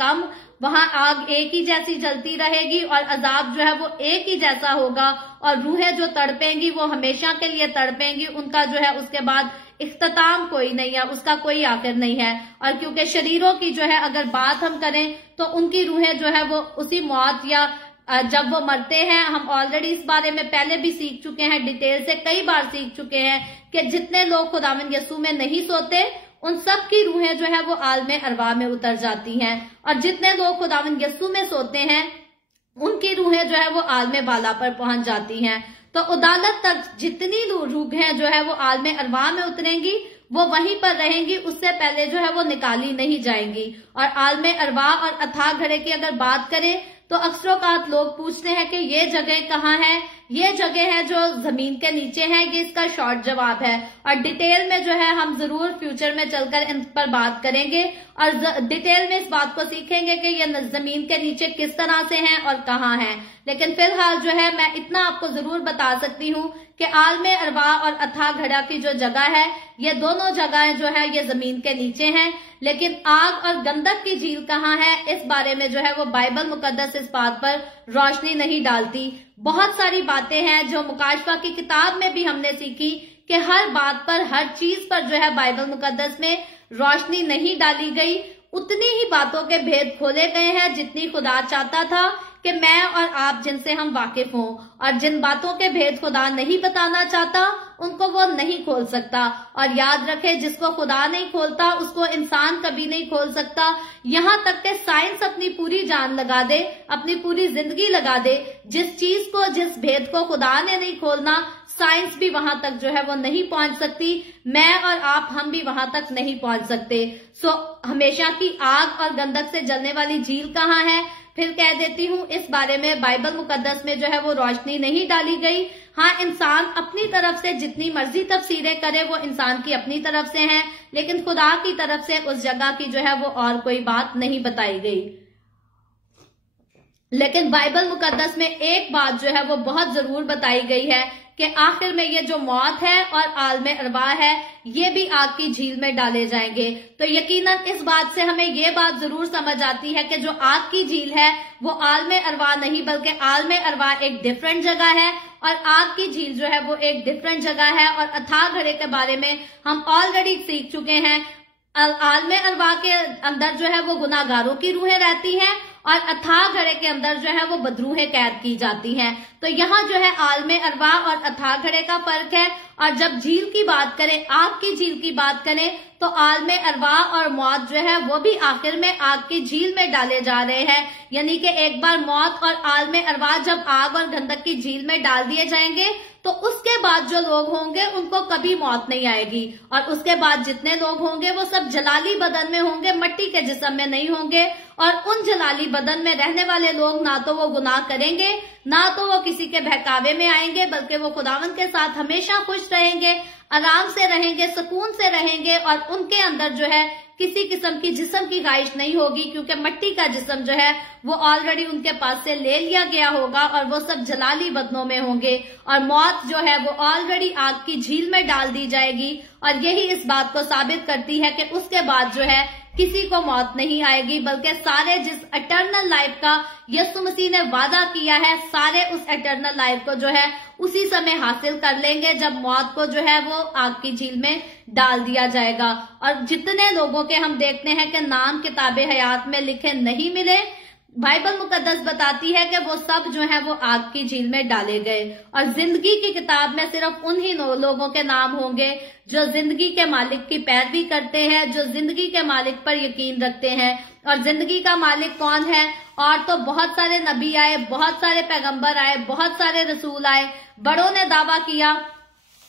कम, वहां आग एक ही जैसी जलती रहेगी और अजाब जो है वो एक ही जैसा होगा और रूहें जो तड़पेंगी वो हमेशा के लिए तड़पेंगी, उनका जो है उसके बाद इख्तिताम कोई नहीं है, उसका कोई आखिर नहीं है। और क्योंकि शरीरों की जो है अगर बात हम करें तो उनकी रूहें जो है वो उसी मौत या जब वो मरते हैं, हम ऑलरेडी इस बारे में पहले भी सीख चुके हैं, डिटेल से कई बार सीख चुके हैं कि जितने लोग खुदावंद यीशु में नहीं सोते उन सब की रूहें जो है वो आलमे अरवाह में उतर जाती हैं और जितने लोग खुदावंद यीशु में सोते हैं उनकी रूहें जो है वो आलमे बाला पर पहुंच जाती हैं। तो अदालत तक जितनी रूहें जो है वो आलमे अरवाह में उतरेंगी वो वहीं पर रहेंगी, उससे पहले जो है वो निकाली नहीं जाएंगी। और आलमे अरवाह और अथाह घड़े की अगर बात करें तो अक्सरोकात लोग पूछते हैं कि ये जगह कहाँ है, ये जगह है जो जमीन के नीचे है, ये इसका शॉर्ट जवाब है। और डिटेल में जो है हम जरूर फ्यूचर में चलकर इन पर बात करेंगे और डिटेल में इस बात को सीखेंगे कि ये जमीन के नीचे किस तरह से हैं और कहाँ हैं। लेकिन फिलहाल जो है मैं इतना आपको जरूर बता सकती हूँ कि आलमे अरवाह और अथाह घड़ा की जो जगह है, ये दोनों जगहें जो है ये जमीन के नीचे हैं। लेकिन आग और गंधक की झील कहाँ है, इस बारे में जो है वो बाइबल मुकद्दस इस बात पर रोशनी नहीं डालती। बहुत सारी बातें हैं जो मुकाशफा की किताब में भी हमने सीखी कि हर बात पर, हर चीज पर जो है बाइबल मुकद्दस में रोशनी नहीं डाली गई। उतनी ही बातों के भेद खोले गए हैं जितनी खुदा चाहता था कि मैं और आप जिनसे हम वाकिफ हों, और जिन बातों के भेद खुदा नहीं बताना चाहता उनको वो नहीं खोल सकता। और याद रखें, जिसको खुदा नहीं खोलता उसको इंसान कभी नहीं खोल सकता। यहाँ तक कि साइंस अपनी पूरी जान लगा दे, अपनी पूरी जिंदगी लगा दे, जिस चीज को, जिस भेद को खुदा ने नहीं खोलना, साइंस भी वहां तक जो है वो नहीं पहुंच सकती। मैं और आप, हम भी वहां तक नहीं पहुंच सकते। सो हमेशा की आग और गंधक से जलने वाली झील कहाँ है, फिर कह देती हूँ, इस बारे में बाइबल मुकद्दस में जो है वो रोशनी नहीं डाली गई। हाँ, इंसान अपनी तरफ से जितनी मर्जी तफसीरें करे वो इंसान की अपनी तरफ से हैं, लेकिन खुदा की तरफ से उस जगह की जो है वो और कोई बात नहीं बताई गई। लेकिन बाइबल मुकद्दस में एक बात जो है वो बहुत जरूर बताई गई है कि आखिर में ये जो मौत है और आलमे अरवाह है ये भी आग की झील में डाले जाएंगे। तो यकीनन इस बात से हमें ये बात जरूर समझ आती है कि जो आग की झील है वो आलमे अरवाह नहीं, बल्कि आलमे अरवाह एक डिफरेंट जगह है और आग की झील जो है वो एक डिफरेंट जगह है। और अथाह घड़े के बारे में हम ऑलरेडी सीख चुके हैं। आलमे अरवा के अंदर जो है वो गुनाहगारों की रूहें रहती हैं और अथाह घड़े के अंदर जो है वो बदरूहें कैद की जाती हैं। तो यहाँ जो है आलमे अरवा और अथाह घड़े का फर्क है। और जब झील की बात करें, आग की झील की बात करें, तो आलमे अरवा और मौत जो है वो भी आखिर में आग की झील में डाले जा रहे हैं। यानी कि एक बार मौत और आलमे अरवा जब आग और गंधक की झील में डाल दिए जाएंगे तो उसके बाद जो लोग होंगे उनको कभी मौत नहीं आएगी। और उसके बाद जितने लोग होंगे वो सब जलाली बदन में होंगे, मट्टी के जिस्म में नहीं होंगे। और उन जलाली बदन में रहने वाले लोग ना तो वो गुनाह करेंगे, ना तो वो किसी के बहकावे में आएंगे, बल्कि वो खुदावंद के साथ हमेशा खुश रहेंगे, आराम से रहेंगे, सुकून से रहेंगे। और उनके अंदर जो है किसी किस्म की जिस्म की ख्वाहिश नहीं होगी, क्योंकि मिट्टी का जिस्म जो है वो ऑलरेडी उनके पास से ले लिया गया होगा और वो सब जलाली बदनों में होंगे। और मौत जो है वो ऑलरेडी आग की झील में डाल दी जाएगी। और यही इस बात को साबित करती है कि उसके बाद जो है किसी को मौत नहीं आएगी, बल्कि सारे जिस एटर्नल लाइफ का यीशु मसीह ने वादा किया है, सारे उस एटर्नल लाइफ को जो है उसी समय हासिल कर लेंगे जब मौत को जो है वो आग की झील में डाल दिया जाएगा। और जितने लोगों के हम देखते हैं कि नाम किताबे हयात में लिखे नहीं मिले, बाइबल मुकद्दस बताती है कि वो सब जो है वो आग की झील में डाले गए। और जिंदगी की किताब में सिर्फ उन्हीं लोगों के नाम होंगे जो जिंदगी के मालिक की पैरवी करते हैं, जो जिंदगी के मालिक पर यकीन रखते हैं। और जिंदगी का मालिक कौन है? और तो बहुत सारे नबी आए, बहुत सारे पैगंबर आए, बहुत सारे रसूल आए, बड़ों ने दावा किया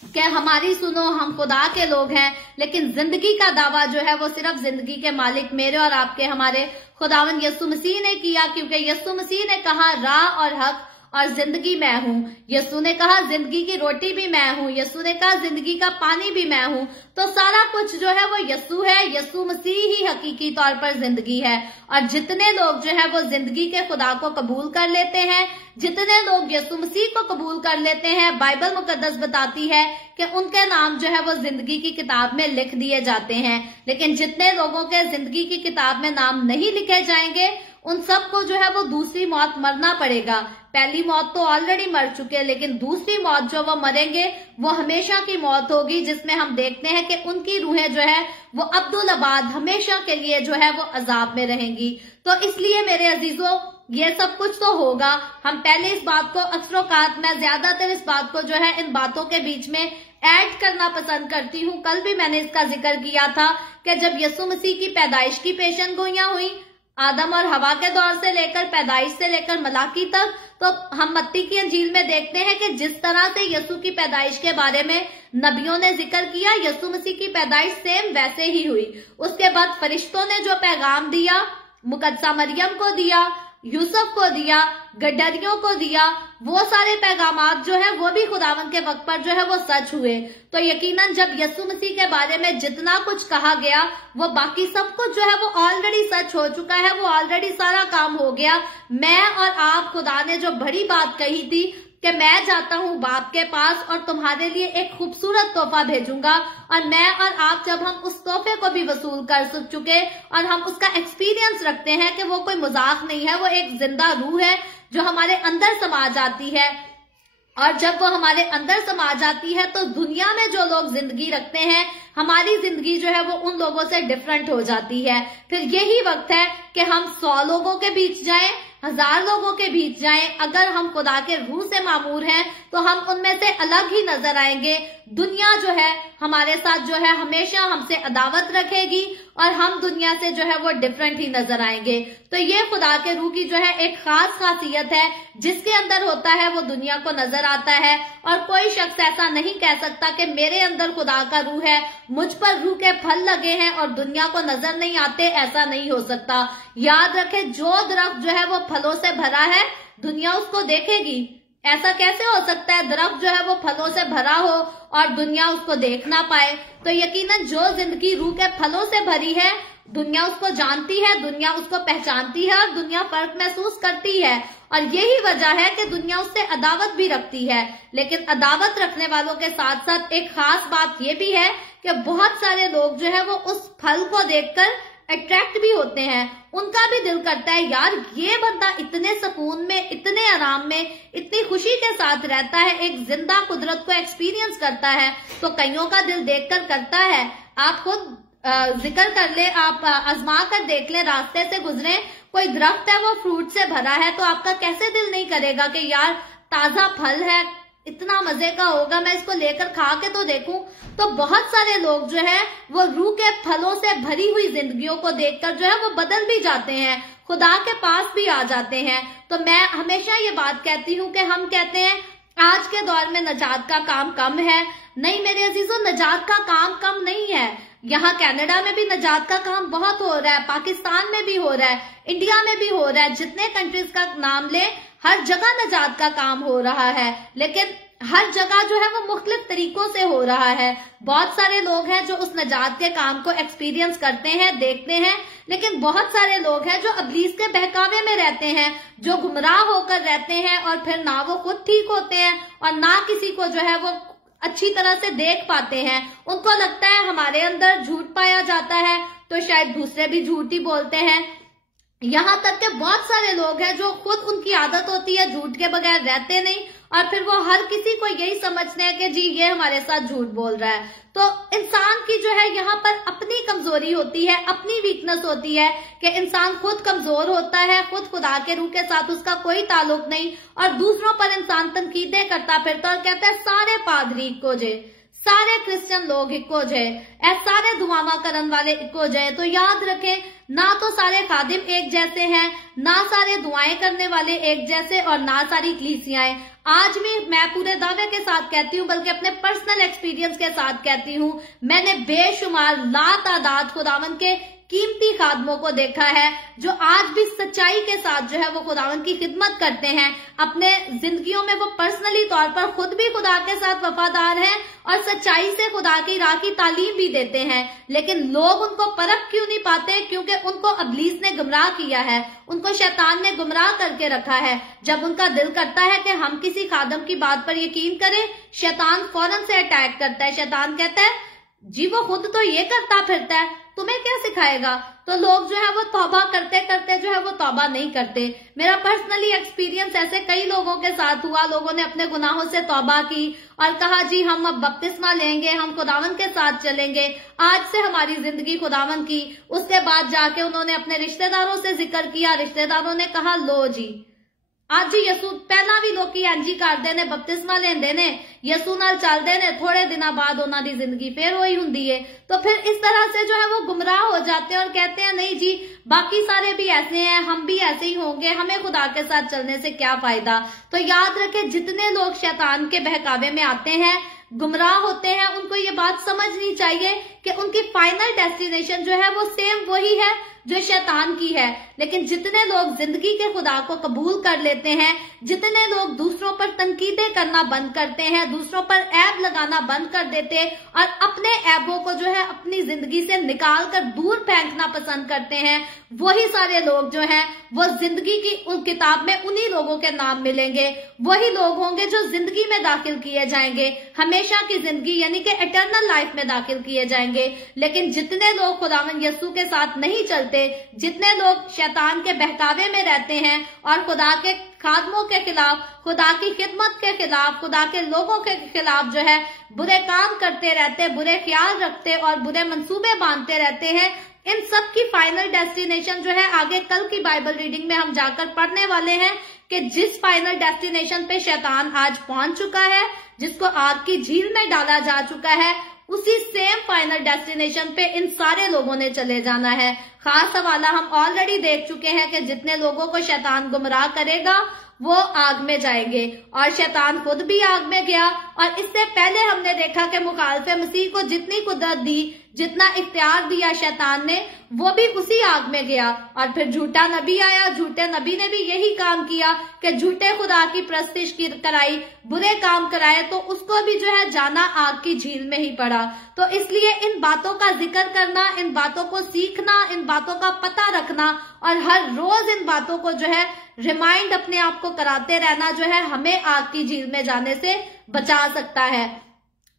कि हमारी सुनो, हम खुदा के लोग हैं। लेकिन जिंदगी का दावा जो है वो सिर्फ जिंदगी के मालिक मेरे और आपके हमारे खुदावंद यीशु मसीह ने किया, क्योंकि यीशु मसीह ने कहा राह और हक और जिंदगी मैं हूँ। यीशु ने कहा जिंदगी की रोटी भी मैं हूँ। यीशु ने कहा जिंदगी का पानी भी मैं हूँ। तो सारा कुछ जो है वो यीशु है। यीशु मसीह ही हकीकी तौर पर जिंदगी है। और जितने लोग जो है वो जिंदगी के खुदा को कबूल कर लेते हैं, जितने लोग यीशु मसीह को कबूल कर लेते हैं, बाइबल मुकद्दस बताती है कि उनके नाम जो है वो जिंदगी की किताब में लिख दिए जाते हैं। लेकिन जितने लोगों के जिंदगी की किताब में नाम नहीं लिखे जाएंगे, उन सबको जो है वो दूसरी मौत मरना पड़ेगा। पहली मौत तो ऑलरेडी मर चुके हैं, लेकिन दूसरी मौत जो वो मरेंगे वो हमेशा की मौत होगी, जिसमें हम देखते हैं कि उनकी रूहें जो है वो अब्दुल आबाद हमेशा के लिए जो है वो अजाब में रहेंगी। तो इसलिए मेरे अजीजों, ये सब कुछ तो होगा। हम पहले इस बात को अक्सरोकात, मैं ज्यादातर इस बात को जो है इन बातों के बीच में ऐड करना पसंद करती हूँ। कल भी मैंने इसका जिक्र किया था कि जब यीशु मसीह की पैदाइश की पेशन गोइयां हुई, आदम और हवा के दौर से लेकर पैदाइश से लेकर मलाकी तक, तो हम मत्ती की अंजील में देखते हैं कि जिस तरह से यीशु की पैदाइश के बारे में नबियों ने जिक्र किया, यीशु मसीह की पैदाइश सेम वैसे ही हुई। उसके बाद फरिश्तों ने जो पैगाम दिया, मुकद्दसा मरियम को दिया, यूसुफ को दिया, गड्डरियों को दिया, वो सारे पैगामात जो है वो भी खुदावंद के वक्त पर जो है वो सच हुए। तो यकीनन जब यीशु मसीह के बारे में जितना कुछ कहा गया, वो बाकी सब कुछ जो है वो ऑलरेडी सच हो चुका है, वो ऑलरेडी सारा काम हो गया। मैं और आप, खुदा ने जो बड़ी बात कही थी कि मैं जाता हूँ बाप के पास और तुम्हारे लिए एक खूबसूरत तोहफा भेजूंगा, और मैं और आप जब हम उस तोहफे को भी वसूल कर चुके और हम उसका एक्सपीरियंस रखते हैं कि वो कोई मजाक नहीं है, वो एक जिंदा रूह है जो हमारे अंदर समा जाती है। और जब वो हमारे अंदर समा जाती है तो दुनिया में जो लोग जिंदगी रखते हैं, हमारी जिंदगी जो है वो उन लोगों से डिफरेंट हो जाती है। फिर यही वक्त है कि हम 100 लोगों के बीच जाएं, 1000 लोगों के बीच जाएं, अगर हम खुदा के रूह से मामूर हैं तो हम उनमें से अलग ही नजर आएंगे। दुनिया जो है हमारे साथ जो है हमेशा हमसे अदावत रखेगी और हम दुनिया से जो है वो डिफरेंट ही नजर आएंगे। तो ये खुदा के रूह की जो है एक खास खासियत है, जिसके अंदर होता है वो दुनिया को नजर आता है। और कोई शख्स ऐसा नहीं कह सकता कि मेरे अंदर खुदा का रूह है, मुझ पर रूह के फल लगे हैं और दुनिया को नजर नहीं आते, ऐसा नहीं हो सकता। याद रखे, जो दरख्त जो है वो फलों से भरा है, दुनिया उसको देखेगी। ऐसा कैसे हो सकता है दरख्त जो है वो फलों से भरा हो और दुनिया उसको देख ना पाए? तो यकीनन जो जिंदगी रूह के फलों से भरी है, दुनिया उसको जानती है, दुनिया उसको पहचानती है और दुनिया फर्क महसूस करती है। और यही वजह है कि दुनिया उससे अदावत भी रखती है। लेकिन अदावत रखने वालों के साथ साथ एक खास बात यह भी है कि बहुत सारे लोग जो है वो उस फल को देखकर अट्रैक्ट भी होते हैं। उनका भी दिल करता है, यार ये बंदा इतने सुकून में, इतने आराम में, इतनी खुशी के साथ रहता है, एक जिंदा कुदरत को एक्सपीरियंस करता है। तो कईयों का दिल देखकर करता है। आप खुद जिक्र कर ले, आप आजमा कर देख ले, रास्ते से गुजरे, कोई दरख्त है वो फ्रूट से भरा है, तो आपका कैसे दिल नहीं करेगा कि यार ताजा फल है, इतना मजे का होगा, मैं इसको लेकर खा के तो देखूं। तो बहुत सारे लोग जो है वो रूह के फलों से भरी हुई जिंदगियों को देखकर जो है वो बदल भी जाते हैं, खुदा के पास भी आ जाते हैं। तो मैं हमेशा ये बात कहती हूँ कि हम कहते हैं आज के दौर में नजात का काम कम है। नहीं मेरे अजीजों, नजात का काम कम नहीं है। यहाँ कनाडा में भी नजात का काम बहुत हो रहा है, पाकिस्तान में भी हो रहा है, इंडिया में भी हो रहा है, जितने कंट्रीज का नाम ले हर जगह नजात का काम हो रहा है। लेकिन हर जगह जो है वो मुख्तलिफ तरीकों से हो रहा है। बहुत सारे लोग हैं जो उस नजात के काम को एक्सपीरियंस करते हैं, देखते हैं, लेकिन बहुत सारे लोग हैं जो इब्लीस के बहकावे में रहते हैं, जो गुमराह होकर रहते हैं और फिर ना वो खुद ठीक होते हैं और ना किसी को जो है वो अच्छी तरह से देख पाते हैं। उनको लगता है हमारे अंदर झूठ पाया जाता है तो शायद दूसरे भी झूठ ही बोलते हैं। यहाँ तक के बहुत सारे लोग हैं जो खुद उनकी आदत होती है झूठ के बगैर रहते नहीं, और फिर वो हर किसी को यही समझते हैं कि जी ये हमारे साथ झूठ बोल रहा है। तो इंसान की जो है यहाँ पर अपनी कमजोरी होती है, अपनी वीकनेस होती है कि इंसान खुद कमजोर होता है, खुद खुदा के रूह के साथ उसका कोई ताल्लुक नहीं, और दूसरों पर इंसान तनकीदें करता फिरता और कहता है सारे पादरी इक्को जे, सारे क्रिश्चियन लोग इक्को जे, सारे दुआवा करन वाले इक्को जे। तो याद रखें, ना तो सारे खादिम एक जैसे हैं, ना सारे दुआएं करने वाले एक जैसे, और ना सारी कलीसियाएं। आज भी मैं पूरे दावे के साथ कहती हूँ, बल्कि अपने पर्सनल एक्सपीरियंस के साथ कहती हूँ, मैंने बेशुमार लातादाद खुदावन के कीमती खादमों को देखा है जो आज भी सच्चाई के साथ जो है वो खुदावन की खिदमत करते हैं। अपने जिंदगियों में वो पर्सनली तौर पर खुद भी खुदा के साथ वफादार हैं और सच्चाई से खुदा की राह की तालीम भी देते हैं, लेकिन लोग उनको परख क्यों नहीं पाते? क्योंकि उनको इब्लीस ने गुमराह किया है, उनको शैतान ने गुमराह करके रखा है। जब उनका दिल करता है कि हम किसी खादम की बात पर यकीन करें, शैतान फौरन से अटैक करता है। शैतान कहता है जी वो खुद तो ये करता फिरता है, तुम्हें क्या सिखाएगा? तो लोग जो है वो तौबा करते करते जो है वो तौबा नहीं करते। मेरा पर्सनली एक्सपीरियंस ऐसे कई लोगों के साथ हुआ, लोगों ने अपने गुनाहों से तौबा की और कहा जी हम अब बपतिस्मा लेंगे, हम खुदावन के साथ चलेंगे, आज से हमारी जिंदगी खुदावन की। उसके बाद जाके उन्होंने अपने रिश्तेदारों से जिक्र किया, रिश्तेदारों ने कहा लो जी आज जी यसू पहला भी लोग एंजी करते ने, बपतिस्मा लेंदे ने, यसू नाल चलते ने, थोड़े दिनों बाद उन्हों की जिंदगी फिर वही हुंदी है। तो फिर इस तरह से जो है वो गुमराह हो जाते हैं और कहते हैं नहीं जी बाकी सारे भी ऐसे हैं, हम भी ऐसे ही होंगे, हमें खुदा के साथ चलने से क्या फायदा। तो याद रखें, जितने लोग शैतान के बहकावे में आते हैं, गुमराह होते हैं, उनको ये बात समझनी चाहिए कि उनकी फाइनल डेस्टिनेशन जो है वो सेम वही है जो शैतान की है। लेकिन जितने लोग जिंदगी के खुदा को कबूल कर लेते हैं, जितने लोग दूसरों पर तनकीदें करना बंद करते हैं, दूसरों पर ऐब लगाना बंद कर देते और अपने ऐबों को जो है अपनी जिंदगी से निकाल कर दूर फेंकना पसंद करते हैं, वही सारे लोग जो हैं वो जिंदगी की उन किताब में उन्हीं लोगों के नाम मिलेंगे। वही लोग होंगे जो जिंदगी में दाखिल किए जाएंगे, हमेशा की जिंदगी यानी कि इटर्नल लाइफ में दाखिल किए जाएंगे। लेकिन जितने लोग खुदावन यसू के साथ नहीं चलते, जितने लोग शैतान के बहकावे में रहते हैं और खुदा के खादमों के खिलाफ, खुदा की खिदमत के खिलाफ, खुदा के लोगों के खिलाफ जो है बुरे काम करते रहते, बुरे ख्याल रखते और बुरे मंसूबे बांधते रहते हैं, इन सब की फाइनल डेस्टिनेशन जो है आगे कल की बाइबल रीडिंग में हम जाकर पढ़ने वाले हैं कि जिस फाइनल डेस्टिनेशन पे शैतान आज पहुंच चुका है, जिसको आग की झील में डाला जा चुका है, उसी सेम फाइनल डेस्टिनेशन पे इन सारे लोगों ने चले जाना है। खास हवाला हम ऑलरेडी देख चुके हैं कि जितने लोगों को शैतान गुमराह करेगा वो आग में जाएंगे, और शैतान खुद भी आग में गया। और इससे पहले हमने देखा कि मुखालिफे मसीह को जितनी कुदरत दी, जितना इख्तियार दिया शैतान ने, वो भी उसी आग में गया। और फिर झूठा नबी आया, झूठे नबी ने भी यही काम किया कि झूठे खुदा की प्रस्तिश की कराई, बुरे काम कराए, तो उसको भी जो है जाना आग की झील में ही पड़ा। तो इसलिए इन बातों का जिक्र करना, इन बातों को सीखना, इन बातों का पता रखना और हर रोज इन बातों को जो है रिमाइंड अपने आप को कराते रहना जो है हमें आग की झील में जाने से बचा सकता है।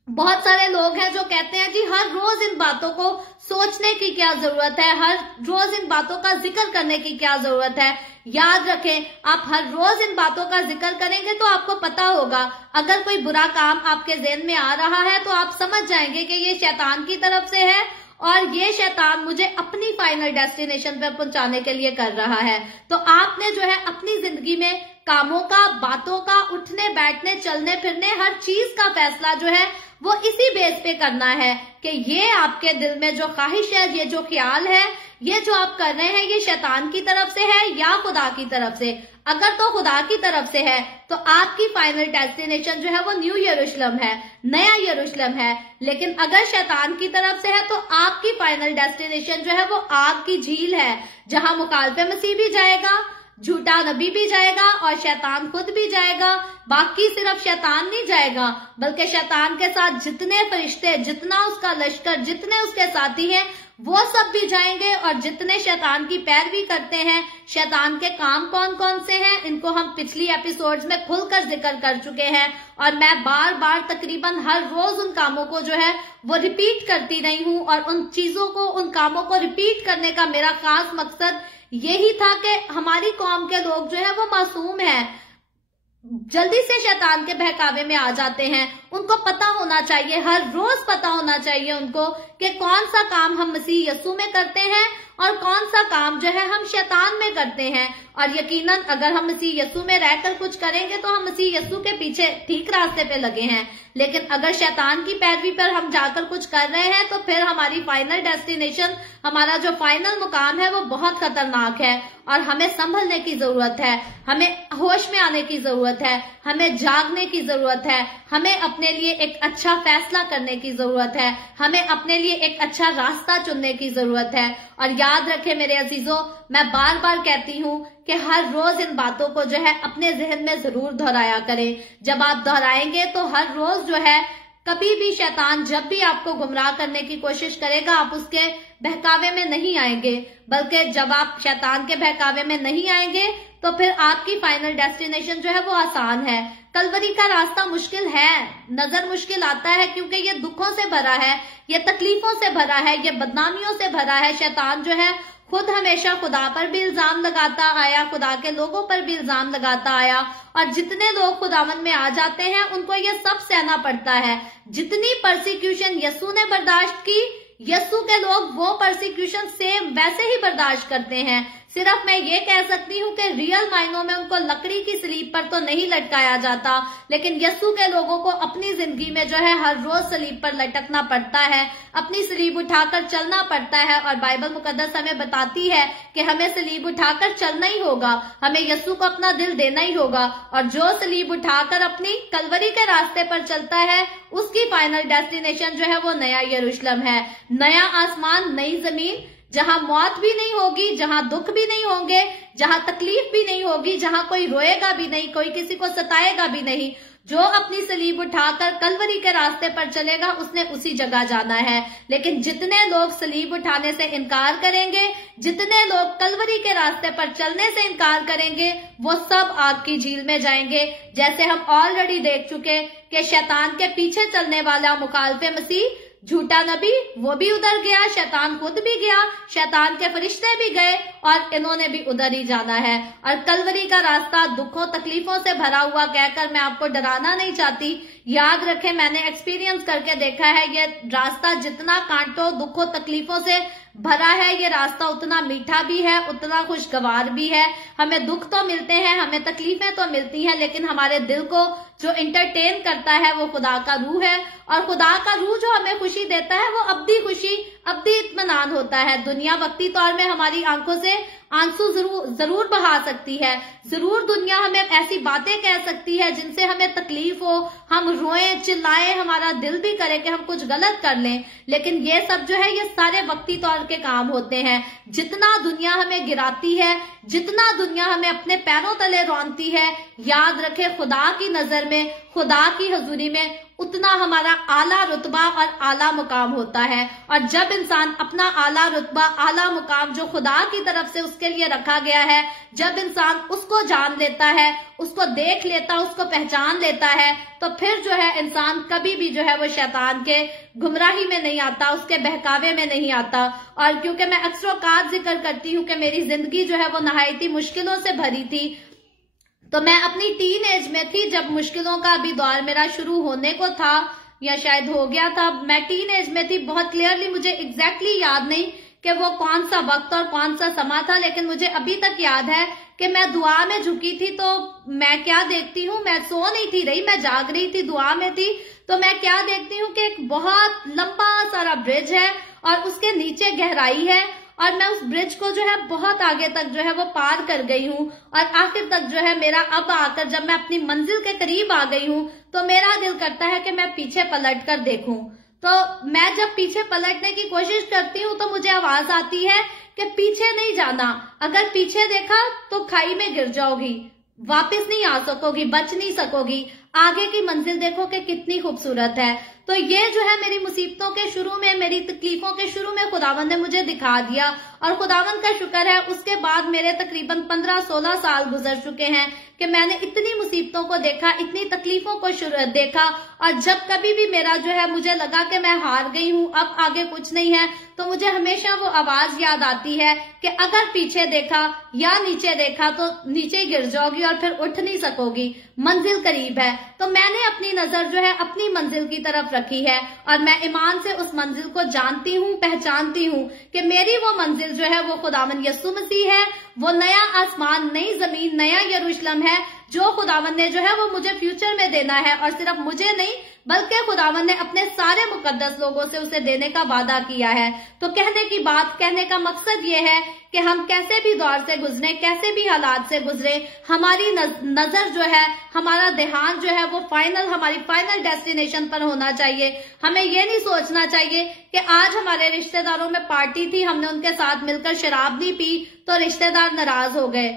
बहुत सारे लोग हैं जो कहते हैं जी हर रोज इन बातों को सोचने की क्या जरूरत है, हर रोज इन बातों का जिक्र करने की क्या जरूरत है। याद रखें, आप हर रोज इन बातों का जिक्र करेंगे तो आपको पता होगा, अगर कोई बुरा काम आपके ज़हन में आ रहा है तो आप समझ जाएंगे कि ये शैतान की तरफ से है और ये शैतान मुझे अपनी फाइनल डेस्टिनेशन पर पहुंचाने के लिए कर रहा है। तो आपने जो है अपनी जिंदगी में कामों का, बातों का, उठने बैठने, चलने फिरने, हर चीज का फैसला जो है वो इसी बेस पे करना है कि ये आपके दिल में जो ख्वाहिश है, ये जो ख्याल है, ये जो आप कर रहे हैं, ये शैतान की तरफ से है या खुदा की तरफ से। अगर तो खुदा की तरफ से है तो आपकी फाइनल डेस्टिनेशन जो है वो न्यू यरूशलेम है, नया यरूशलेम है। लेकिन अगर शैतान की तरफ से है तो आपकी फाइनल डेस्टिनेशन जो है वो आग की झील है, जहां मुखालिफे मसीह भी जाएगा, झूठा नबी भी जाएगा और शैतान खुद भी जाएगा। बाकी सिर्फ शैतान नहीं जाएगा, बल्कि शैतान के साथ जितने फरिश्ते, जितना उसका लश्कर, जितने उसके साथी हैं, वो सब भी जाएंगे। और जितने शैतान की पैरवी करते हैं, शैतान के काम कौन कौन से हैं, इनको हम पिछली एपिसोड्स में खुलकर जिक्र कर चुके हैं। और मैं बार बार तकरीबन हर रोज उन कामों को जो है वो रिपीट करती रही हूं। और उन चीजों को, उन कामों को रिपीट करने का मेरा खास मकसद यही था कि हमारी कौम के लोग जो है वो मासूम हैं, जल्दी से शैतान के बहकावे में आ जाते हैं। उनको पता होना चाहिए, हर रोज पता होना चाहिए उनको कि कौन सा काम हम मसीह यस्सु में करते हैं और कौन सा काम जो है हम शैतान में करते हैं। और यकीनन अगर हम मसीह यस्सु में रहकर कुछ करेंगे तो हम मसीह यस्सु के पीछे ठीक रास्ते पे लगे हैं। लेकिन अगर शैतान की पैरवी पर हम जाकर कुछ कर रहे हैं तो फिर हमारी फाइनल डेस्टिनेशन, हमारा जो फाइनल मुकाम है वो बहुत खतरनाक है। और हमें संभलने की जरूरत है, हमें होश में आने की जरूरत है, हमें जागने की जरूरत है, हमें अपने लिए एक अच्छा फैसला करने की जरूरत है, हमें अपने लिए एक अच्छा रास्ता चुनने की जरूरत है। और याद रखें मेरे अजीजों, मैं बार बार कहती हूँ कि हर रोज इन बातों को जो है अपने जहन में जरूर दोहराया करें। जब आप दोहराएंगे तो हर रोज जो है, कभी भी शैतान जब भी आपको गुमराह करने की कोशिश करेगा, आप उसके बहकावे में नहीं आएंगे। बल्कि जब आप शैतान के बहकावे में नहीं आएंगे तो फिर आपकी फाइनल डेस्टिनेशन जो है वो आसान है। कलवरी का रास्ता मुश्किल है, नजर मुश्किल आता है, क्योंकि ये दुखों से भरा है, ये तकलीफों से भरा है, ये बदनामियों से भरा है। शैतान जो है खुद हमेशा खुदा पर भी इल्जाम लगाता आया, खुदा के लोगों पर भी इल्जाम लगाता आया। और जितने लोग खुदावन में आ जाते हैं उनको ये सब सहना पड़ता है। जितनी परसिक्यूशन यस्सु ने बर्दाश्त की, यस्सु के लोग वो परसिक्यूशन सेम वैसे ही बर्दाश्त करते हैं। सिर्फ मैं ये कह सकती हूँ कि रियल मायनों में उनको लकड़ी की सलीब पर तो नहीं लटकाया जाता, लेकिन यस्सु के लोगों को अपनी जिंदगी में जो है हर रोज सलीब पर लटकना पड़ता है, अपनी सलीब उठाकर चलना पड़ता है। और बाइबल मुकद्दस हमें बताती है कि हमें सलीब उठाकर चलना ही होगा, हमें यस्सु को अपना दिल देना ही होगा। और जो सलीब उठाकर अपनी कलवरी के रास्ते पर चलता है, उसकी फाइनल डेस्टिनेशन जो है वो नया यरूशलेम है, नया आसमान, नई जमीन, जहां मौत भी नहीं होगी, जहां दुख भी नहीं होंगे, जहां तकलीफ भी नहीं होगी, जहां कोई रोएगा भी नहीं, कोई किसी को सताएगा भी नहीं। जो अपनी सलीब उठाकर कलवरी के रास्ते पर चलेगा उसने उसी जगह जाना है। लेकिन जितने लोग सलीब उठाने से इनकार करेंगे, जितने लोग कलवरी के रास्ते पर चलने से इनकार करेंगे, वो सब आग की झील में जाएंगे। जैसे हम ऑलरेडी देख चुके कि शैतान के पीछे चलने वाला मुखालिफे मसीह, झूठा नबी, वो भी उधर गया, शैतान खुद भी गया, शैतान के फरिश्ते भी गए और इन्होंने भी उधर ही जाना है। और कलवरी का रास्ता दुखों तकलीफों से भरा हुआ कहकर मैं आपको डराना नहीं चाहती। याद रखें, मैंने एक्सपीरियंस करके देखा है, ये रास्ता जितना कांटों, दुखों, तकलीफों से भरा है, ये रास्ता उतना मीठा भी है, उतना खुशगवार भी है। हमें दुख तो मिलते हैं, हमें तकलीफें तो मिलती हैं, लेकिन हमारे दिल को जो इंटरटेन करता है वो खुदा का रूह है। और खुदा का रूह जो हमें खुशी देता है वो अब्दी खुशी, अब्दी इत्मीनान होता है। दुनिया वक्ती तौर में हमारी आंखों से आंसू जरूर बहा सकती है, जरूर दुनिया हमें ऐसी बातें कह सकती है जिनसे हमें तकलीफ हो, हम रोएं, चिल्लाएं, हमारा दिल भी करे कि हम कुछ गलत कर लें। लेकिन ये सब जो है, ये सारे वक्ती तौर के काम होते हैं। जितना दुनिया हमें गिराती है, जितना दुनिया हमें अपने पैरों तले रौंदती है, याद रखें खुदा की नजर में, खुदा की हजूरी में उतना हमारा आला रुतबा और आला मुकाम होता है। और जब इंसान अपना आला रुतबा, आला मुकाम जो खुदा की तरफ से उसके लिए रखा गया है, जब इंसान उसको जान लेता है, उसको देख लेता, उसको पहचान लेता है, तो फिर जो है इंसान कभी भी जो है वो शैतान के गुमराही में नहीं आता, उसके बहकावे में नहीं आता। और क्योंकि मैं अक्सर औकात जिक्र करती हूँ कि मेरी जिंदगी जो है वो नहायती मुश्किलों से भरी थी, तो मैं अपनी टीन एज में थी जब मुश्किलों का अभी दौर मेरा शुरू होने को था। या शायद हो गया था। मैं टीन एज में थी, बहुत क्लियरली मुझे एग्जैक्टली याद नहीं कि वो कौन सा वक्त और कौन सा समा था, लेकिन मुझे अभी तक याद है कि मैं दुआ में झुकी थी। तो मैं क्या देखती हूँ, मैं सो नहीं थी रही, मैं जाग रही थी, दुआ में थी। तो मैं क्या देखती हूँ कि एक बहुत लंबा सारा ब्रिज है और उसके नीचे गहराई है, और मैं उस ब्रिज को जो है बहुत आगे तक जो है वो पार कर गई हूँ, और आखिर तक जो है मेरा अब आकर जब मैं अपनी मंजिल के करीब आ गई हूँ तो मेरा दिल करता है कि मैं पीछे पलट कर देखूं। तो मैं जब पीछे पलटने की कोशिश करती हूँ तो मुझे आवाज आती है कि पीछे नहीं जाना, अगर पीछे देखा तो खाई में गिर जाओगी, वापस नहीं आ सकोगी, बच नहीं सकोगी, आगे की मंजिल देखो कि कितनी खूबसूरत है। तो ये जो है मेरी मुसीबतों के शुरू में, मेरी तकलीफों के शुरू में खुदावंद ने मुझे दिखा दिया, और खुदावंद का शुक्र है उसके बाद मेरे तकरीबन 15-16 साल गुजर चुके हैं कि मैंने इतनी मुसीबतों को देखा, इतनी तकलीफों को देखा, और जब कभी भी मेरा जो है मुझे लगा कि मैं हार गई हूँ, अब आगे कुछ नहीं है, तो मुझे हमेशा वो आवाज याद आती है कि अगर पीछे देखा या नीचे देखा तो नीचे गिर जाओगी और फिर उठ नहीं सकोगी, मंजिल करीब है। तो मैंने अपनी नजर जो है अपनी मंजिल की तरफ रखी है, और मैं ईमान से उस मंजिल को जानती हूँ, पहचानती हूँ कि मेरी वो मंजिल जो है वो खुदावंद यीशु मसीह है, वो नया आसमान, नई जमीन, नया यरूशलेम है जो खुदावंद ने जो है वो मुझे फ्यूचर में देना है, और सिर्फ मुझे नहीं बल्कि खुदावंद ने अपने सारे मुकद्दस लोगों से उसे देने का वादा किया है। तो कहने की बात, कहने का मकसद ये है कि हम कैसे भी दौर से गुजरे, कैसे भी हालात से गुजरे, हमारी नजर जो है, हमारा ध्यान जो है वो फाइनल, हमारी फाइनल डेस्टिनेशन पर होना चाहिए। हमें ये नहीं सोचना चाहिए कि आज हमारे रिश्तेदारों में पार्टी थी, हमने उनके साथ मिलकर शराब नहीं पी तो रिश्तेदार नाराज हो गए।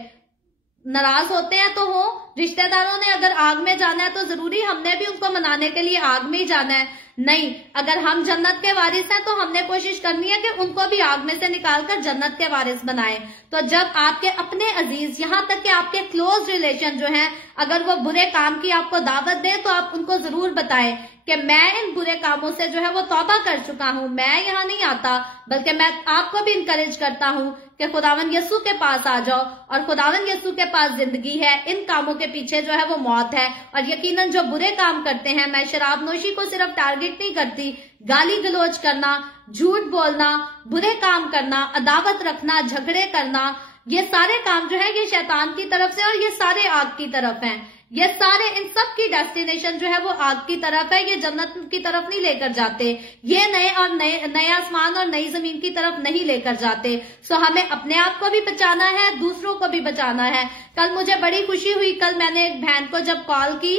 नाराज होते हैं तो हो, रिश्तेदारों ने अगर आग में जाना है तो जरूरी हमने भी उनको मनाने के लिए आग में ही जाना है? नहीं, अगर हम जन्नत के वारिस हैं तो हमने कोशिश करनी है कि उनको भी आग में से निकालकर जन्नत के वारिस बनाए। तो जब आपके अपने अजीज, यहाँ तक कि आपके क्लोज रिलेशन जो हैं, अगर वो बुरे काम की आपको दावत दें तो आप उनको जरूर बताएं कि मैं इन बुरे कामों से जो है वो तौबा कर चुका हूँ, मैं यहाँ नहीं आता, बल्कि मैं आपको भी इनकरेज करता हूँ कि खुदावंद यीशु के पास आ जाओ, और खुदावंद यीशु के पास जिंदगी है, इन कामों के पीछे जो है वो मौत है। और यकीनन जो बुरे काम करते हैं, मैं शराब नोशी को सिर्फ टारगेट नहीं करती, गाली गलौज करना, झूठ बोलना, बुरे काम करना, अदावत रखना, झगड़े करना, ये सारे काम जो है ये शैतान की तरफ से, और ये सारे आग की तरफ हैं। ये सारे, इन सब की डेस्टिनेशन जो है वो आग की तरफ है, ये जन्नत की तरफ नहीं लेकर जाते, ये नए आसमान और नई जमीन की तरफ नहीं लेकर जाते। सो हमें अपने आप को भी बचाना है, दूसरों को भी बचाना है। कल मुझे बड़ी खुशी हुई, कल मैंने एक बहन को जब कॉल की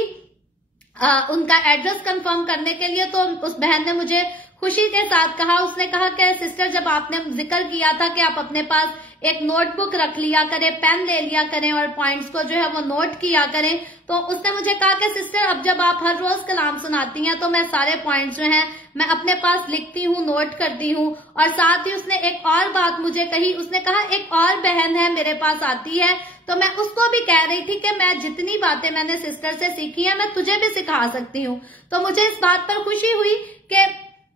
उनका एड्रेस कंफर्म करने के लिए, तो उस बहन ने मुझे खुशी के साथ कहा, उसने कहा कि सिस्टर, जब आपने जिक्र किया था कि आप अपने पास एक नोटबुक रख लिया करें, पेन ले लिया करें और पॉइंट्स को जो है वो नोट किया करें, तो उसने मुझे कहा कि सिस्टर, अब जब आप हर रोज कलाम सुनाती हैं तो मैं सारे पॉइंट्स जो हैं मैं अपने पास लिखती हूँ, नोट करती हूँ। और साथ ही उसने एक और बात मुझे कही, उसने कहा एक और बहन है मेरे पास आती है, तो मैं उसको भी कह रही थी कि मैं जितनी बातें मैंने सिस्टर से सीखी है मैं तुझे भी सिखा सकती हूँ। तो मुझे इस बात पर खुशी हुई कि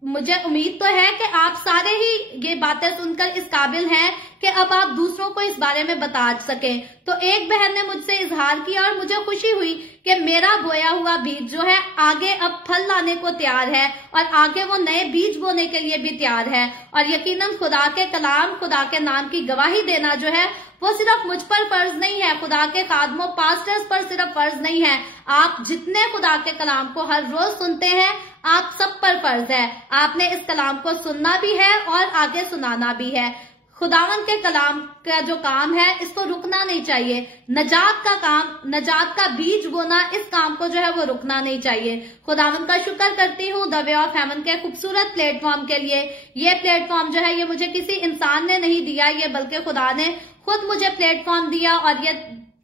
मुझे उम्मीद तो है कि आप सारे ही ये बातें सुनकर इस काबिल हैं कि अब आप दूसरों को इस बारे में बता सकें। तो एक बहन ने मुझसे इजहार किया और मुझे खुशी हुई कि मेरा बोया हुआ बीज जो है आगे अब फल लाने को तैयार है, और आगे वो नए बीज बोने के लिए भी तैयार है। और यकीनन खुदा के कलाम, खुदा के नाम की गवाही देना जो है वो सिर्फ मुझ पर फर्ज नहीं है, खुदा के खादमों, पास्टर्स पर सिर्फ फर्ज नहीं है, आप जितने खुदा के कलाम को हर रोज सुनते हैं आप सब पर फर्ज है। आपने इस कलाम को सुनना भी है और आगे सुनाना भी है। खुदावन के कलाम का जो काम है इसको रुकना नहीं चाहिए। नजात का काम, नजात का बीज बोना, इस काम को जो है वो रुकना नहीं चाहिए। खुदावन का शुक्र करती हूँ द वे ऑफ हेवन के खूबसूरत प्लेटफॉर्म के लिए। ये प्लेटफॉर्म जो है ये मुझे किसी इंसान ने नहीं दिया, ये बल्कि खुदा ने खुद मुझे प्लेटफॉर्म दिया। और ये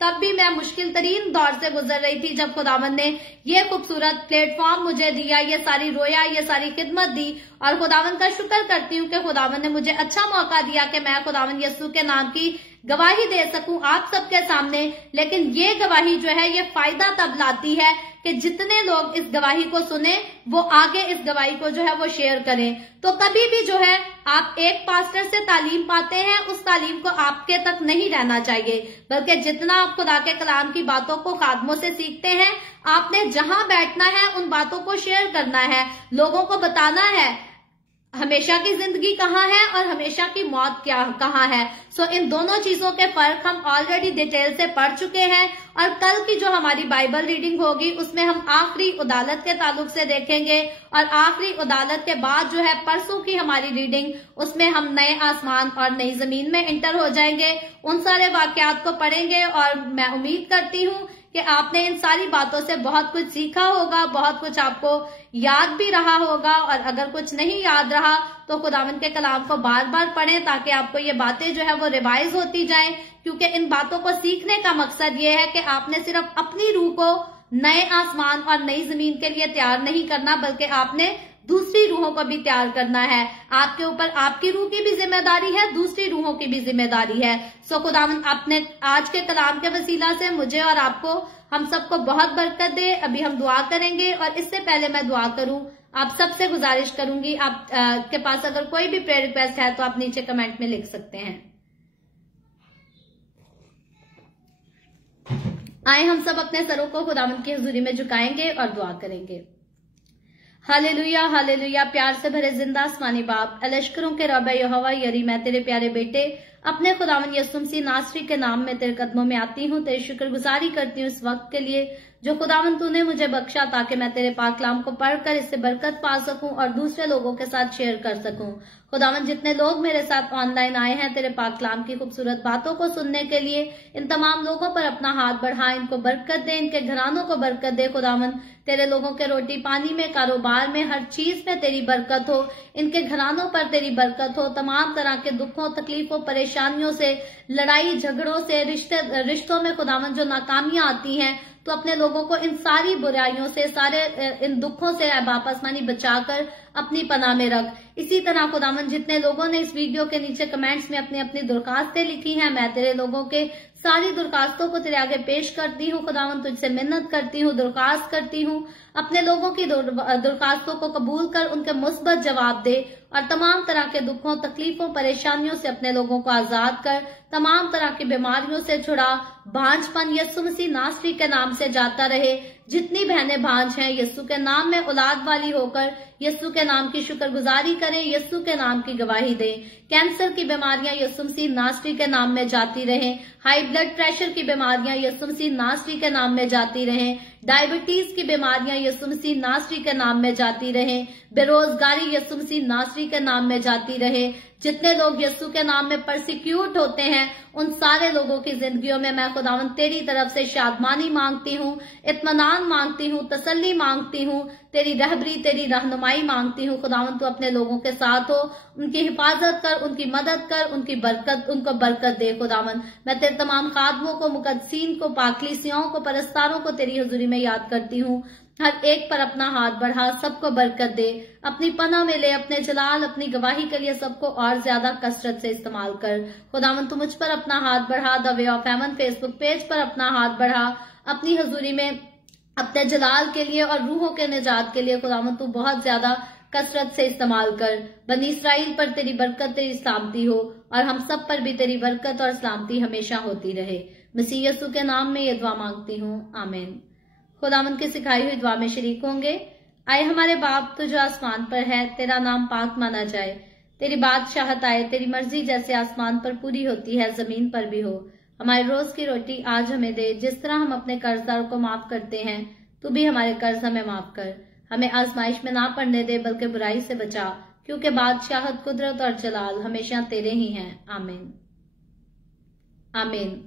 तब भी मैं मुश्किल तरीन दौर से गुजर रही थी जब खुदावन ने ये खूबसूरत प्लेटफॉर्म मुझे दिया, ये सारी रोया, ये सारी खिदमत दी। और खुदावन का शुक्र करती हूँ कि खुदावन ने मुझे अच्छा मौका दिया कि मैं खुदावन यीशु के नाम की गवाही दे सकूं आप सबके सामने। लेकिन ये गवाही जो है ये फायदा तब लाती है कि जितने लोग इस गवाही को सुने वो आगे इस गवाही को जो है वो शेयर करें। तो कभी भी जो है आप एक पास्टर से तालीम पाते हैं उस तालीम को आपके तक नहीं रहना चाहिए, बल्कि जितना आप खुदा के कलाम की बातों को खादमों से सीखते हैं आपने जहां बैठना है उन बातों को शेयर करना है, लोगों को बताना है हमेशा की जिंदगी कहाँ है और हमेशा की मौत कहाँ है। सो इन दोनों चीजों के फर्क हम ऑलरेडी डिटेल से पढ़ चुके हैं और कल की जो हमारी बाइबल रीडिंग होगी उसमें हम आखिरी अदालत के ताल्लुक से देखेंगे और आखिरी अदालत के बाद जो है परसों की हमारी रीडिंग उसमें हम नए आसमान और नई जमीन में इंटर हो जाएंगे, उन सारे वाकयात को पढ़ेंगे। और मैं उम्मीद करती हूँ कि आपने इन सारी बातों से बहुत कुछ सीखा होगा, बहुत कुछ आपको याद भी रहा होगा, और अगर कुछ नहीं याद रहा तो खुदावंद के कलाम को बार बार पढ़ें ताकि आपको ये बातें जो है वो रिवाइज होती जाएं, क्योंकि इन बातों को सीखने का मकसद ये है कि आपने सिर्फ अपनी रूह को नए आसमान और नई जमीन के लिए तैयार नहीं करना, बल्कि आपने दूसरी रूहों को भी तैयार करना है। आपके ऊपर आपकी रूह की भी जिम्मेदारी है, दूसरी रूहों की भी जिम्मेदारी है। सो खुदावंद अपने आज के कलाम के वसीला से मुझे और आपको हम सबको बहुत बरकत दे। अभी हम दुआ करेंगे और इससे पहले मैं दुआ करूं आप सबसे गुजारिश करूंगी आप के पास अगर कोई भी प्रेयर रिक्वेस्ट है तो आप नीचे कमेंट में लिख सकते हैं। आए हम सब अपने सरों को खुदावंद की हुजूरी में झुकाएंगे और दुआ करेंगे। Hallelujah hallelujah. प्यार से भरे जिंदा आसमानी बाप, लश्करों के रब यहोवा यरी, मैं तेरे प्यारे बेटे अपने खुदावंद यीशु मसीह नासरी के नाम में तेरे कदमों में आती हूँ। तेरी शुक्रगुजारी करती हूँ इस वक्त के लिए जो खुदावंद तूने मुझे बख्शा ताकि मैं तेरे पाक कलाम को पढ़कर इससे बरकत पा सकूं और दूसरे लोगों के साथ शेयर कर सकूं। खुदावंद जितने लोग मेरे साथ ऑनलाइन आए हैं तेरे पाक कलाम की खूबसूरत बातों को सुनने के लिए, इन तमाम लोगों पर अपना हाथ बढ़ा, इनको बरकत दे, इनके घरानों को बरकत दे। खुदावंद तेरे लोगों के रोटी पानी में, कारोबार में, हर चीज में तेरी बरकत हो, इनके घरानों पर तेरी बरकत हो। तमाम तरह के दुखों, तकलीफों, परेशानियों से, लड़ाई झगड़ों से, रिश्तों में खुदावंद जो नाकामियां आती हैं तो अपने लोगों को इन सारी बुराइयों से, सारे इन दुखों से बाप आसमानी बचाकर अपनी पनाह में रख। इसी तरह खुदावंद जितने लोगों ने इस वीडियो के नीचे कमेंट्स में अपनी अपनी दरखास्तें लिखी हैं, मैं तेरे लोगों के सारी दरखास्तों को तेरे आगे पेश करती हूँ। खुदावंद तुझसे मिन्नत करती हूँ, दरखास्त करती हूँ, अपने लोगों की दरखास्तों को कबूल कर, उनके मुस्बत जवाब दे और तमाम तरह के दुखों, तकलीफों, परेशानियों से अपने लोगों को आजाद कर, तमाम तरह की बीमारियों से छुड़ा। भांजपन यीशु मसीह नासरी के नाम से जाता रहे। जितनी बहनें भांज हैं यीशु के नाम में औलाद वाली होकर यीशु के नाम की शुक्रगुजारी करें, यीशु के नाम की गवाही दें। कैंसर की बीमारियां यीशु मसीह नासरी के नाम में जाती रहें। हाई ब्लड प्रेशर की बीमारियां यीशु मसीह नासरी के नाम में जाती रहें। डायबिटीज की बीमारियां यीशु मसीह नासरी के नाम में जाती रहें। बेरोजगारी यीशु मसीह नासरी के नाम में जाती रहे। जितने लोग यीशु के नाम में परसिक्यूट होते हैं उन सारे लोगों की जिंदगियों में मैं खुदावंद तेरी तरफ से शादमानी मांगती हूँ, इत्मीनान मांगती हूँ, तसल्ली मांगती हूँ, तेरी रहबरी, तेरी रहनुमाई मांगती हूँ। खुदावंद तू अपने लोगों के साथ हो, उनकी हिफाजत कर, उनकी मदद कर, उनको बरकत दे। खुदावंद मैं तेरे तमाम खादमों को, मुकद्दसीन को, पाकलीसियों को, परस्तारों को तेरी हुजूरी में याद करती हूँ। हर एक पर अपना हाथ बढ़ा, सबको बरकत दे, अपनी पनाह में ले, अपने जलाल, अपनी गवाही के लिए सबको और ज्यादा कसरत से इस्तेमाल कर। खुदावंद तू मुझ पर अपना हाथ बढ़ा, the way of haven Facebook page पर अपना हाथ बढ़ा, अपनी हुजूरी में अपने जलाल के लिए और रूहों के निजात के लिए खुदावंद तू बहुत ज्यादा कसरत से इस्तेमाल कर। बनी इसराइल पर तेरी बरकत, तेरी सलामती हो और हम सब पर भी तेरी बरकत और सलामती हमेशा होती रहे। मसीह यीशु के नाम में ये दुआ मांगती हूँ, आमीन। खुदावंद की सिखाई हुई दुआ में शरीक होंगे। आए हमारे बाप तू जो आसमान पर है, तेरा नाम पाक माना जाए, तेरी बादशाहत आए, तेरी मर्जी जैसे आसमान पर पूरी होती है जमीन पर भी हो। हमारी रोज की रोटी आज हमें दे, जिस तरह हम अपने कर्जदारों को माफ करते हैं तू भी हमारे कर्ज हमें माफ कर। हमें आजमाइश में ना पड़ने दे बल्कि बुराई से बचा, क्योंकि बादशाहत, कुदरत और जलाल हमेशा तेरे ही हैं, आमीन आमीन।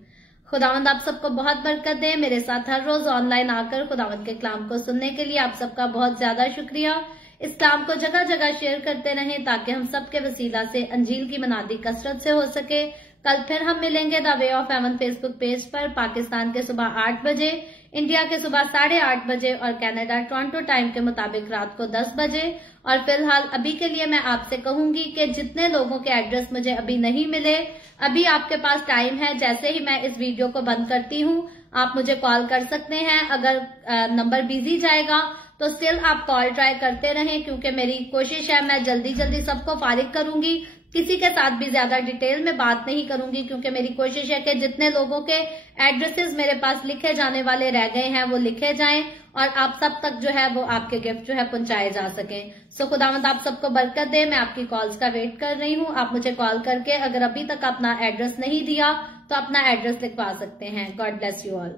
खुदावंद आप सबको बहुत बरकत दे। मेरे साथ हर रोज ऑनलाइन आकर खुदावंद के कलाम को सुनने के लिए आप सबका बहुत ज्यादा शुक्रिया। इस काम को जगह जगह शेयर करते रहें ताकि हम सबके वसीला से अंजील की मनादी कसरत से हो सके। कल फिर हम मिलेंगे the way of haven Facebook page पर पाकिस्तान के सुबह 8 बजे, इंडिया के सुबह 8:30 बजे और कनाडा टोरंटो टाइम के मुताबिक रात को 10 बजे। और फिलहाल अभी के लिए मैं आपसे कहूंगी कि जितने लोगों के एड्रेस मुझे अभी नहीं मिले, अभी आपके पास टाइम है। जैसे ही मैं इस वीडियो को बंद करती हूँ आप मुझे कॉल कर सकते हैं। अगर नंबर बिजी जाएगा तो स्टिल आप कॉल ट्राई करते रहें, क्योंकि मेरी कोशिश है मैं जल्दी जल्दी सबको फारिग करूंगी। किसी के साथ भी ज्यादा डिटेल में बात नहीं करूंगी, क्योंकि मेरी कोशिश है कि जितने लोगों के एड्रेसेस मेरे पास लिखे जाने वाले रह गए हैं वो लिखे जाएं और आप सब तक जो है वो आपके गिफ्ट जो है पहुंचाए जा सकें। सो खुदावंद आप सबको बरकत दे। मैं आपकी कॉल्स का वेट कर रही हूँ। आप मुझे कॉल करके अगर अभी तक अपना एड्रेस नहीं दिया तो अपना एड्रेस लिखवा सकते हैं। God bless you all.